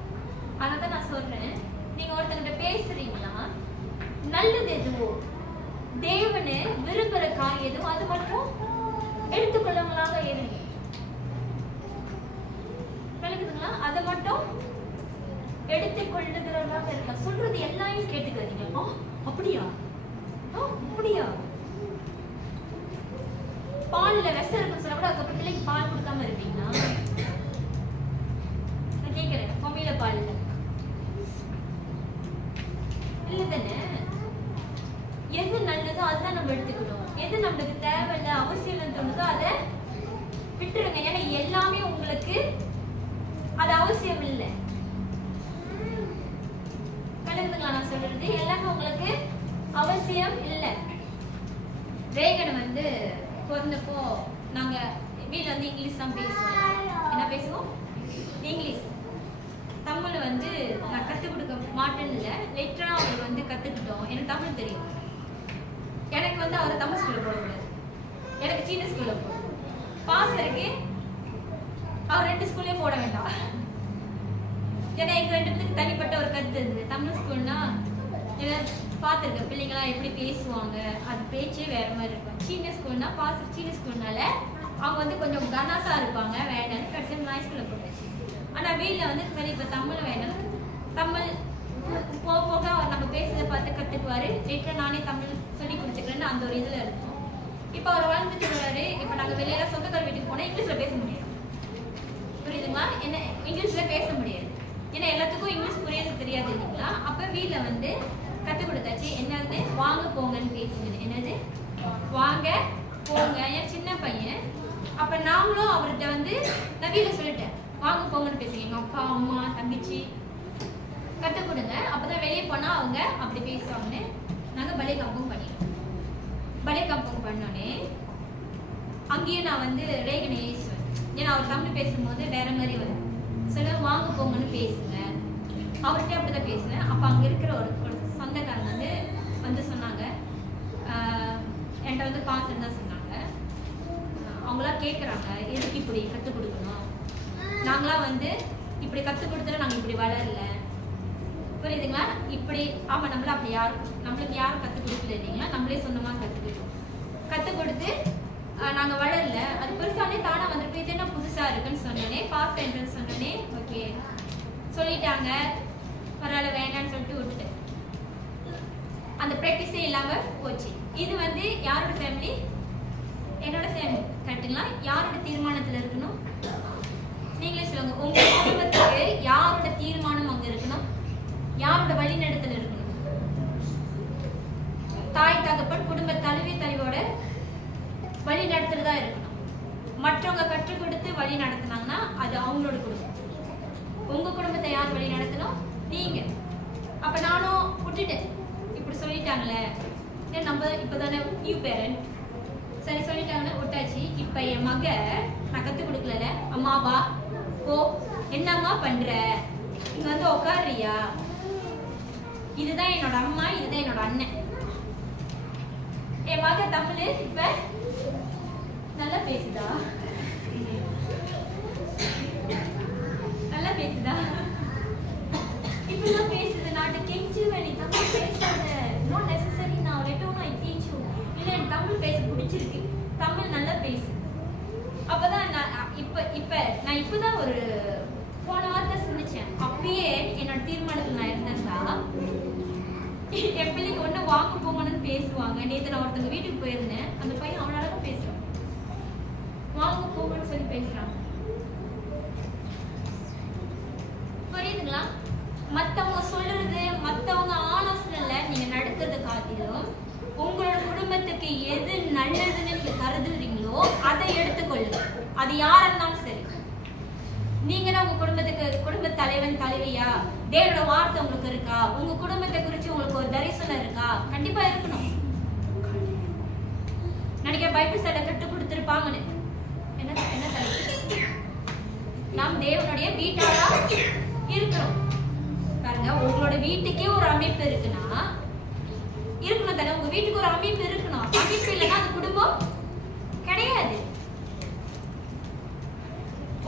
அதனால நான் சொல்றேன், நீங்க ஒருத்தங்கிட்ட பேசுறீங்களா, நல்லது எதுவோ தேவனு விரும்புற காரியம் எதுவும் அது மட்டும் எடுத்துக்கொள்ளவங்களாக இருங்க. விளக்குதுங்களா? அதை மட்டும் எடுத்துக்கொள்ளுகிறவங்களாக இருக்கலாம். சொல்றது எல்லாரையும் கேட்டுக்கிறீங்க. அப்படியா அப்படியா? பால்ல விஷம் இருக்குன்னு சொல்ல கூட அதுக்கப்புறம் பிள்ளைக்கு பால் கொடுக்காம இருப்பீங்களா? நான் கேக்குறேன், பொம்மையில பால் இல்ல தானே? எது நல்லதோ அதுதான் நம்ம எடுத்துக்கணும். எது நம்மளுக்கு தேவையில்ல அவசியம் தோணுதோ அதை விட்டுருங்க. ஏன்னா எல்லாமே உங்களுக்கு அது அவசியம் இல்லை. கலந்துங்களா நான் சொல்றது? எல்லாமே உங்களுக்கு அவசியம் இல்லை. ரேகன் வந்து பிறந்தப்போ நாங்க இங்கிலீஷ் தான் பேசுவோம். என்ன பேசுவோம்? இங்கிலீஷ். தமிழ் வந்து நான் கற்றுக் கொடுக்க மாட்டேன்னு இல்லை, லேட்டராக அவர் வந்து கற்றுக்கிட்டோம். எனக்கு தமிழ் தெரியும். எனக்கு வந்து அவர் தமிழ் ஸ்கூலில் போடக்கூடாது, எனக்கு சீன ஸ்கூலில் போடணும். பாசருக்கு அவர் 2 ஸ்கூல்லையும் போட வேண்டாம். ஏன்னா எங்கள் 2 பேருக்கு தனிப்பட்ட ஒரு கருத்து இருந்தது. தமிழ் ஸ்கூல்னா பார்த்துருக்கேன், பிள்ளைங்களாம் எப்படி பேசுவாங்க, அது பேச்சே வேற மாதிரி இருக்கும். சீன ஸ்கூல்னா பாசர் சீன ஸ்கூல்னால அவங்க வந்து கொஞ்சம் கனாசா இருப்பாங்க, வேண்டாம்னு கடைசியாக நாய் ஸ்கூலில் போட்டாச்சு. ஆனால் வீட்டில் வந்து சரி இப்போ தமிழ் வேணும், தமிழ் போக போக அவர் நம்ம பேசுறதை பார்த்து கற்றுக்குவார், லேட்டராக நானே தமிழ் சொல்லி கொடுத்துக்கிறேன்னு அந்த ஒரு இதில் இருக்கும். இப்போ அவர் வளர்ந்துட்டு வர்றாரு. இப்போ நாங்கள் வெளியெல்லாம் சொந்தக்கார வீட்டுக்கு போனால் இங்கிலீஷில் பேச முடியாது, புரியுதுங்களா? என்ன இங்கிலீஷில் பேச முடியாது, ஏன்னா எல்லாத்துக்கும் இங்கிலீஷ் புரியாது தெரியாது இல்லைங்களா? அப்போ வீட்டில் வந்து கற்றுக் கொடுத்தாச்சு. என்னது? வாங்க போங்கன்னு பேசுங்க. என்னது? வாங்க போங்க. என் சின்ன பையன். அப்போ நாங்களும் அவர்கிட்ட வந்து நான் வீட்டில் சொல்லிட்டேன், வாங்க போங்கன்னு பேசுங்க. எங்கள் அப்பா அம்மா தங்கச்சி கற்றுக் கொடுங்க, அப்போதான் வெளியே போனால் அவங்க அப்படி பேசுவாங்கன்னு நாங்கள் பலே காம்பவுண்ட் பண்ணிட்டோம். பலே காம்பவுண்ட் பண்ணோடனே அங்கேயும் நான் வந்து ரேகனை ஏசுவேன், ஏன்னா அவர் தமிழ் பேசும்போது வேற மாதிரி வரும். சொல்ல வாங்க போங்கன்னு பேசுங்க, அவர்கிட்ட அப்படிதான் பேசுவேன். அப்போ அங்கே இருக்கிற ஒரு சொந்தக்காரங்க வந்து சொன்னாங்க, என்கிட்ட வந்து பாசம் தான் சொன்னாங்க. அவங்களாம் கேட்குறாங்க, எதுக்கு இப்படி கற்றுக் கொடுக்கணும், நாங்களாம் வந்து இப்படி கற்றுக் கொடுத்துட்டு நாங்கள் இப்படி வளரல, புரியுதுங்களா? இப்படி ஆமாம், நம்மள அப்படி நம்மளுக்கு யாரும் கற்றுக் கொடுக்கல இல்லைங்களா, நம்மளே சொந்தமாக கற்றுக்கிட்டோம். கற்றுக் கொடுத்து நாங்கள் வளரல, அது பெருசானே தானாக வந்துட்டு இது என்ன புதுசாக இருக்குன்னு சொன்னோன்னே, பாஸ் என்றது சொன்னோன்னே ஓகே சொல்லிட்டாங்க, பரவாயில்ல வேண்டான்னு சொல்லிட்டு விட்டுட்டேன். அந்த ப்ராக்டிஸே இல்லாமல் போச்சு. இது வந்து யாரோட ஃபேமிலி? என்னோட ஃபேமிலி, கரெக்டுங்களா? யாரோட தீர்மானத்தில் இருக்கணும்? நீங்களே சொல்லுங்க. உங்க குடும்பத்துக்கு யாரோட தீர்மானம் அங்கே இருக்கணும்? யாரோட வழிநடத்தல் இருக்கணும்? தாய் தகப்பன் குடும்ப தலைவியோட வழி நடத்துறதா இருக்கணும். மற்றவங்க கற்றுக் கொடுத்து வழி நடத்தினாங்கன்னா அது அவங்களோட குடும்பம். உங்க குடும்பத்தை யார் வழி நடத்தணும்? நீங்க. அப்ப நானும் விட்டுட்டேன், இப்படி சொல்லிட்டாங்களே, நம்ம இப்பதானே நியூ பேரண்ட், சரி சொல்லிட்டாங்கன்னு விட்டாச்சு. இப்ப என் மக நான் கத்துக் கொடுக்கல, அம்மாவா ஓ என்னம்மா பண்ற, இங்க வந்து உட்காடுறியா, இதுதான் என்னோட அம்மா, இதுதான் என்னோட அண்ணன். என் மக தமிழ் இப்ப நல்லா பேசுதா, நல்லா பேசுதா, இப்படிதான் பேசுது. நாட்டு கெஞ்சுவேன், நீ தமிழ் பேசாத, நோ நெசசரி, நான் லெட்டர் ஐ டீச் யூ. இல்ல எனக்கு தமிழ் பேச பிடிச்சிருக்கு, தமிழ் நல்லா பேசு. அப்பதான் நான் நான் இப்பதான் ஒரு போன வாரத்தை சிந்திச்சேன். அப்பயே என்னோட தீர்மானத்தில் நான் இருந்தேன்னா என் பிள்ளைங்க ஒண்ணு வாங்க போங்கன்னு பேசுவாங்க. நேற்று நான் ஒருத்தங்க வீட்டுக்கு போயிருந்தேன், அந்த பையன் அவனால தான் பேசுறான், வாங்க போங்கன்னு சொல்லி பேசுறான். புரியுதுங்களா? மத்தவங்க சொல்றது, மத்தவங்க ஆலோசனைல நீங்க நடக்கிறது காட்டிலும் உங்களோட குடும்பத்துக்கு எது நல்லதுன்னு நீங்க கருதுறீங்களோ அதை எடுத்துக்கொள்ளுங்க. அது யாரா இருந்தாலும் சரி. நீங்க தான் உங்க குடும்பத்துக்கு குடும்ப தலைவன் தலைவியா? தேவனோட வார்த்தை உங்களுக்கு இருக்கா? உங்க குடும்பத்தை குறிச்சு உங்களுக்கு ஒரு தரிசனம் இருக்கா? கண்டிப்பா இருக்கணும். நினைக்க பைபிள் சட்டை கற்றுக் கொடுத்திருப்பாங்கன்னு. என்ன தலைப்பு? நாம் தேவனுடைய வீட்டாளா இருக்கணும். பாருங்க, உங்களோட வீட்டுக்கே ஒரு அமைப்பு இருக்குன்னா இருக்கணும் தானே? உங்க வீட்டுக்கு ஒரு அமைப்பு இருக்கணும். அமைப்பு இல்லைன்னா அது குடும்பம் கிடையாது.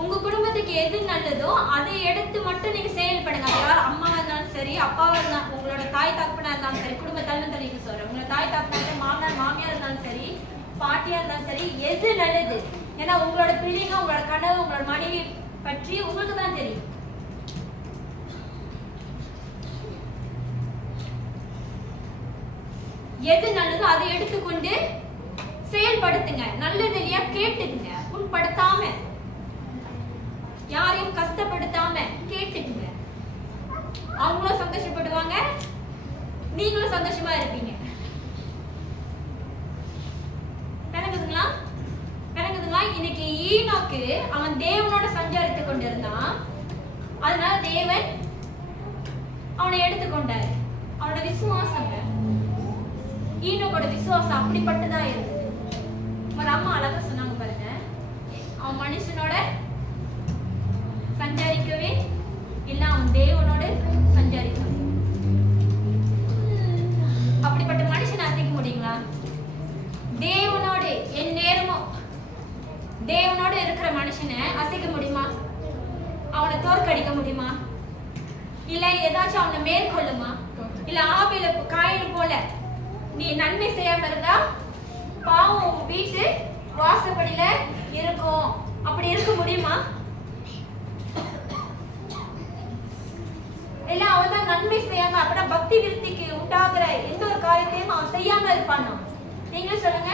உங்க குடும்பத்துக்கு எது நல்லதோ அதை எடுத்து மட்டும் நீங்க செயல்படுங்க. யார் அம்மாவா இருந்தாலும் சரி, அப்பாவா இருந்தாலும், உங்களோட தாய் தகப்பனா இருந்தாலும் சரி, குடும்ப தலைவன் தலைக்கு சொல்றேன், உங்களோட தாய் தகப்பனா மாமனார் மாமியார் இருந்தாலும் சரி, பாட்டியா இருந்தாலும் சரி, எது நல்லது? ஏன்னா உங்களோட பிள்ளைங்க, உங்களோட கனவு, உங்களோட மனைவி பற்றி உங்களுக்கு தான் தெரியும். எது நல்லதோ அதை எடுத்துக்கொண்டு செயல்படுத்துங்க. நல்லது இல்லையா கேட்டுக்குங்க, புண்படுத்தாம, யாரையும் கஷ்டப்படுத்தாம கேட்டுக்குங்க. அவங்களும் சந்தோஷப்படுவாங்க, நீங்களும் சந்தோஷமா இருப்பீங்க. விளங்குதுங்களா? இன்னைக்கு ஈனோக்கு அவன் தேவனோட சஞ்சாரித்து கொண்டிருந்தான், அதனால தேவன் அவனை எடுத்துக்கொண்டாரு. அவனோட விசுவாசம், ஈனோக்கோட விசுவாசம் அப்படிப்பட்டதா இருந்தது. ஒரு அம்மா அழகா சொன்னாங்க பாருங்க, அவன் மனுஷனோட சஞ்சரிக்கவே இல்ல, அவன் தேவனோட சஞ்சரிக்கவே. அப்படிப்பட்ட மனுஷன் அசைக்க முடியுங்களா? தேவனோட என் நேரமும் தேவனோட இருக்கிற மனுஷனை அசைக்க முடியுமா? அவனை தோற்கடிக்க முடியுமா? இல்ல ஏதாச்சும் அவனை மேற்கொள்ளுமா? இல்ல ஆபேல காயின் போல நீ நன்மை செய்யாம இருந்தா பாவம் உன் வீட்டு வாசப்படியில இருக்கும், அப்படி இருக்க முடியுமா? இல்ல அவன் தான் நன்மை செய்யாம அப்படின்னா பக்தி விருத்திக்கு உண்டாகிற எந்த ஒரு காரியத்தையும் அவன் செய்யாம இருப்பானா? நீங்களும் சொல்லுங்க.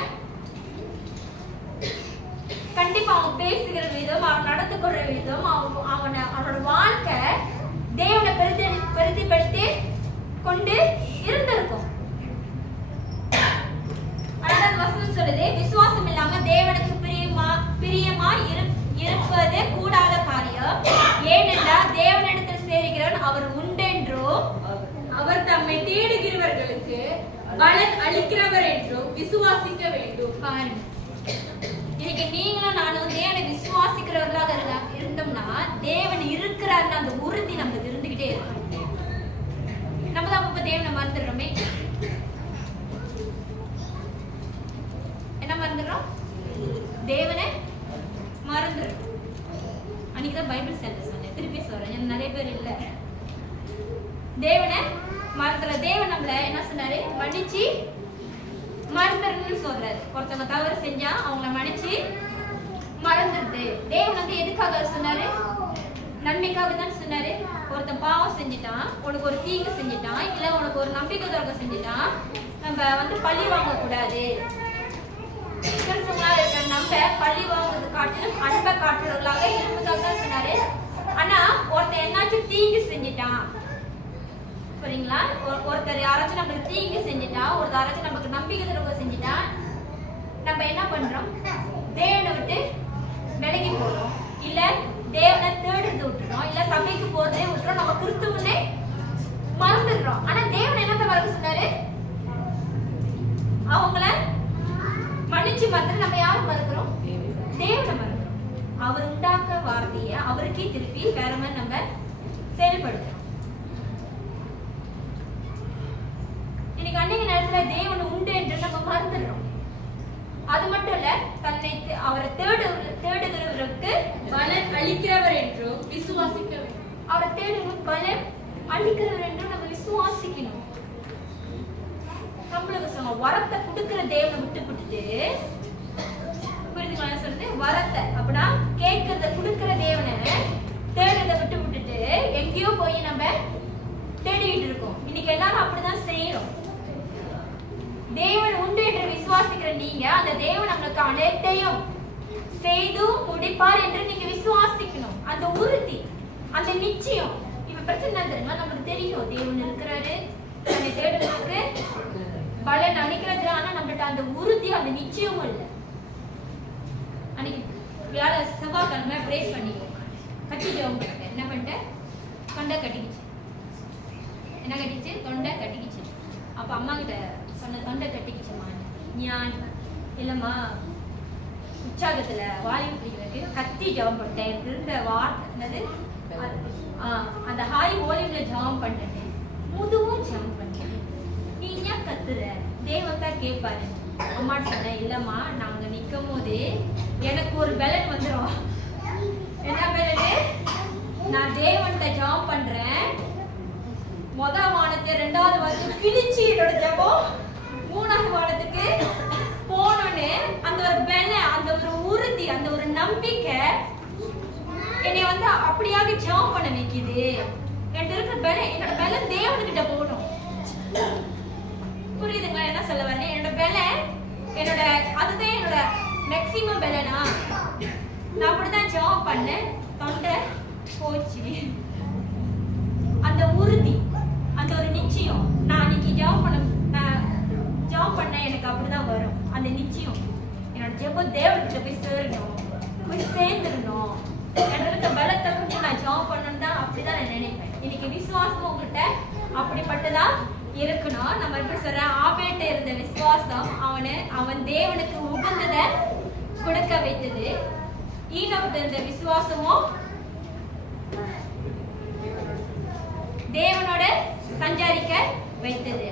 கண்டிப்பா அவன் பேசுகிற விதம், அவன் நடந்து கொள்ற விதம், அவனோட வாழ்க்கை தேவனை பிரதிபலித்து கொண்டு இருந்திருக்கும். அதான் வசனம் சொல்லுது, விசுவாசம் இல்லாம தேவனுக்கு பிரியமா இருப்பது கூடாத காரியம். ஏனென்றால் தேவனிடத்தில் சேருகிறவன் அவர் உண்டென்றும் அவர் தம்மை தேடுகிறவர்களுக்கு பலன் அளிக்கிறவர் என்றும் விசுவாசிக்க வேண்டும். பாருங்க, இன்னைக்கு நீங்களும் நானும் தேவனை விசுவாசிக்கிறவர்களாக இருந்தோம்னா தேவன் இருக்கிறார் அந்த உறுதி நமக்கு இருந்துகிட்டே இருக்கும். நம்ம தான் இப்ப தேவனை மறந்துடுறோமே. என்ன மறந்துடுறோம்? தேவனை மறந்துடுறோம். அன்னைக்குதான் பைபிள் சென்டர் சொன்னேன், திருப்பி சொல்றேன், நிறைய பேர் இல்ல. தேவனை மறந்துடுற. தேவன் நம்மள என்ன சொன்னாரு? மன்னிச்சு மறந்துடணும்னு சொல்றாரு. ஒருத்தவங்க தவறு செஞ்சா அவங்கள மன்னிச்சு மறந்துடுது. தேவன் வந்து எதுக்காக சொன்னாரு? நன்மைக்காக தான் சொன்னாரு. ஒருத்தன் பாவம் செஞ்சுட்டான், உனக்கு ஒரு தீங்கு செஞ்சுட்டான், இல்ல உனக்கு ஒரு நம்பிக்கை துரோகம் செஞ்சுட்டான், நம்ம வந்து பழி வாங்க கூடாது. நம்ம பழி வாங்குறது காட்டிலும் அன்பை காட்டுறவர்களாக இருப்பதாக தான் சொன்னாரு. ஆனா ஒருத்தன் என்னாச்சும் தீங்கு செஞ்சுட்டான், சரிங்களா? ஒருத்தர் யாராச்சும் நமக்கு தீங்கு செஞ்சுட்டா, ஒருத்தர் யாராச்சும் நமக்கு நம்பிக்கை துரோகம் செஞ்சுட்டா, நம்ம என்ன பண்றோம்? தேவனை விட்டு விலகி போறோம், இல்ல தேவனை தேடுறது விட்டுறோம், இல்ல சபைக்கு போறதே விட்டுறோம், நம்ம கிறிஸ்துவனே மறந்துடுறோம். ஆனா தேவன் என்னத்த மறக்க சொன்னாரு? அவங்கள மன்னிச்சு மறந்து நம்ம யாரும் மறக்கிறோம்? தேவனை மறக்கிறோம். அவர் உண்டாக்க வார்த்தைய அவருக்கே திருப்பி வேற மாதிரி நம்ம செயல்படுத்துறோம். இன்னைக்கு அன்னைக்கு நேரத்துல தேவன் உண்டு என்று நம்ம மறந்துடுறோம். அது மட்டும் இல்ல, தன்னை அவரை தேடுகிறவருக்கு பலன் அளிக்கிறவர் என்றும் விசுவாசிக்க வேண்டும். அவரை தேடுகிறவருக்கு பலன் அளிக்கிறவர் என்றும் நம்ம விசுவாசிக்கணும். நம்மளுக்கு சொல்லுங்க, வரத்தை கொடுக்கிற தேவனை விட்டுவிட்டுட்டு, புரியுதுங்களா சொல்றது? வரத்தை அப்படின்னா கேட்கறத கொடுக்கிற தேவனை தேடுறத விட்டு விட்டுட்டு எங்கேயோ போய் நம்ம தேடிட்டு இருக்கோம். இன்னைக்கு எல்லாரும் அப்படிதான் செய்யறோம். தேவன் உண்டு என்று விசுவாசிக்கிற நீங்க அந்த தேவன் நம்மளுக்கு அனைத்தையும் செய்து முடிப்பார் என்று நீங்க விசுவாசிக்கணும். அந்த உறுதி, அந்த நிச்சயம். இப்ப பிரச்சனை தெரியுமா? நமக்கு தெரியும் தேவன் இருக்கிறாரு, நம்மை தேடுறதுக்கு பலன் அளிக்கிறது. ஆனா நம்மகிட்ட அந்த உறுதி, அந்த நிச்சயமும் இல்லை. அன்னைக்கு செவ்வாய்க்கிழமை பிரேஸ் பண்ணிக்கோங்க, கட்டிட்டு பண்ணிட்டேன். என்ன பண்ணிட்டேன்? தொண்டை கட்டிக்கிச்சு. என்ன கட்டிச்சு? தொண்டை கட்டிக்கிச்சு. அப்ப அம்மா கிட்ட சொன்ன, தொண்டை கட்டிக்கிச்சுமா. ஞான் இல்லம்மா, உற்சாகத்துல வாலிபம் பிடிக்கிறதுக்கு கத்தி ஜெபம் பண்ணிட்டேன். இருந்த வார்த்தை அந்த ஹாய் வால்யூம்ல ஜெபம் பண்ணிட்டேன், முதுவும் ஜெபம் பண்ணிட்டேன். நீ ஏன் கத்துற? தேவன் கேட்பாரு. அம்மா சொன்னேன், இல்லம்மா நாங்க நிக்கும் போது எனக்கு ஒரு பலன் வந்துடும். என்ன பலனு? நான் தேவன்கிட்ட ஜெபம் பண்றேன், முதல் வானத்தை ரெண்டாவது வானத்துக்கு கிழிச்சு என்னோட ஜெபம் மூணாவது வானத்துக்கு போனோன்னு அந்த ஒரு பலன், அந்த ஒரு உறுதி, அந்த ஒரு நம்பிக்கை என்னை வந்து அப்படியாக ஜெபம் பண்ண வைக்குது. என்கிட்ட இருக்கிற பலன், என்னோட பலன் தேவன்கிட்ட போகணும். புரியுதுங்களா என்ன சொல்ல வரேன்? என்னோட பலன், என்னோட அதுதான் என்னோட மேக்சிமம் பலனா. நான் அப்படிதான் ஜெபம் பண்ணேன், தொண்டை போச்சு. அந்த உறுதி, அந்த ஒரு நிச்சயம், நான் அன்னைக்கு ஜெபம் பண்ண எனக்கு அப்படிதான் வரும். அந்த நிச்சயம், என்னோட ஜெபம் தேவனுக்கு போய் சேரணும், போய் சேர்ந்துடணும். என்னோட பலத்தை கொண்டு நான் ஜெபம் பண்ணணும் தான், அப்படிதான் நான் நினைப்பேன். இன்னைக்கு விசுவாசம் உங்ககிட்ட அப்படிப்பட்டதா இருக்கணும். நம்ம எப்படி சொல்றேன்? ஆபேல்ட்ட இருந்த விசுவாசம் அவன் தேவனுக்கு உகந்ததை கொடுக்க வைத்தது. ஈனோக்கு இருந்த விசுவாசமும் தேவனோட சஞ்சாரிக்க வைத்தது.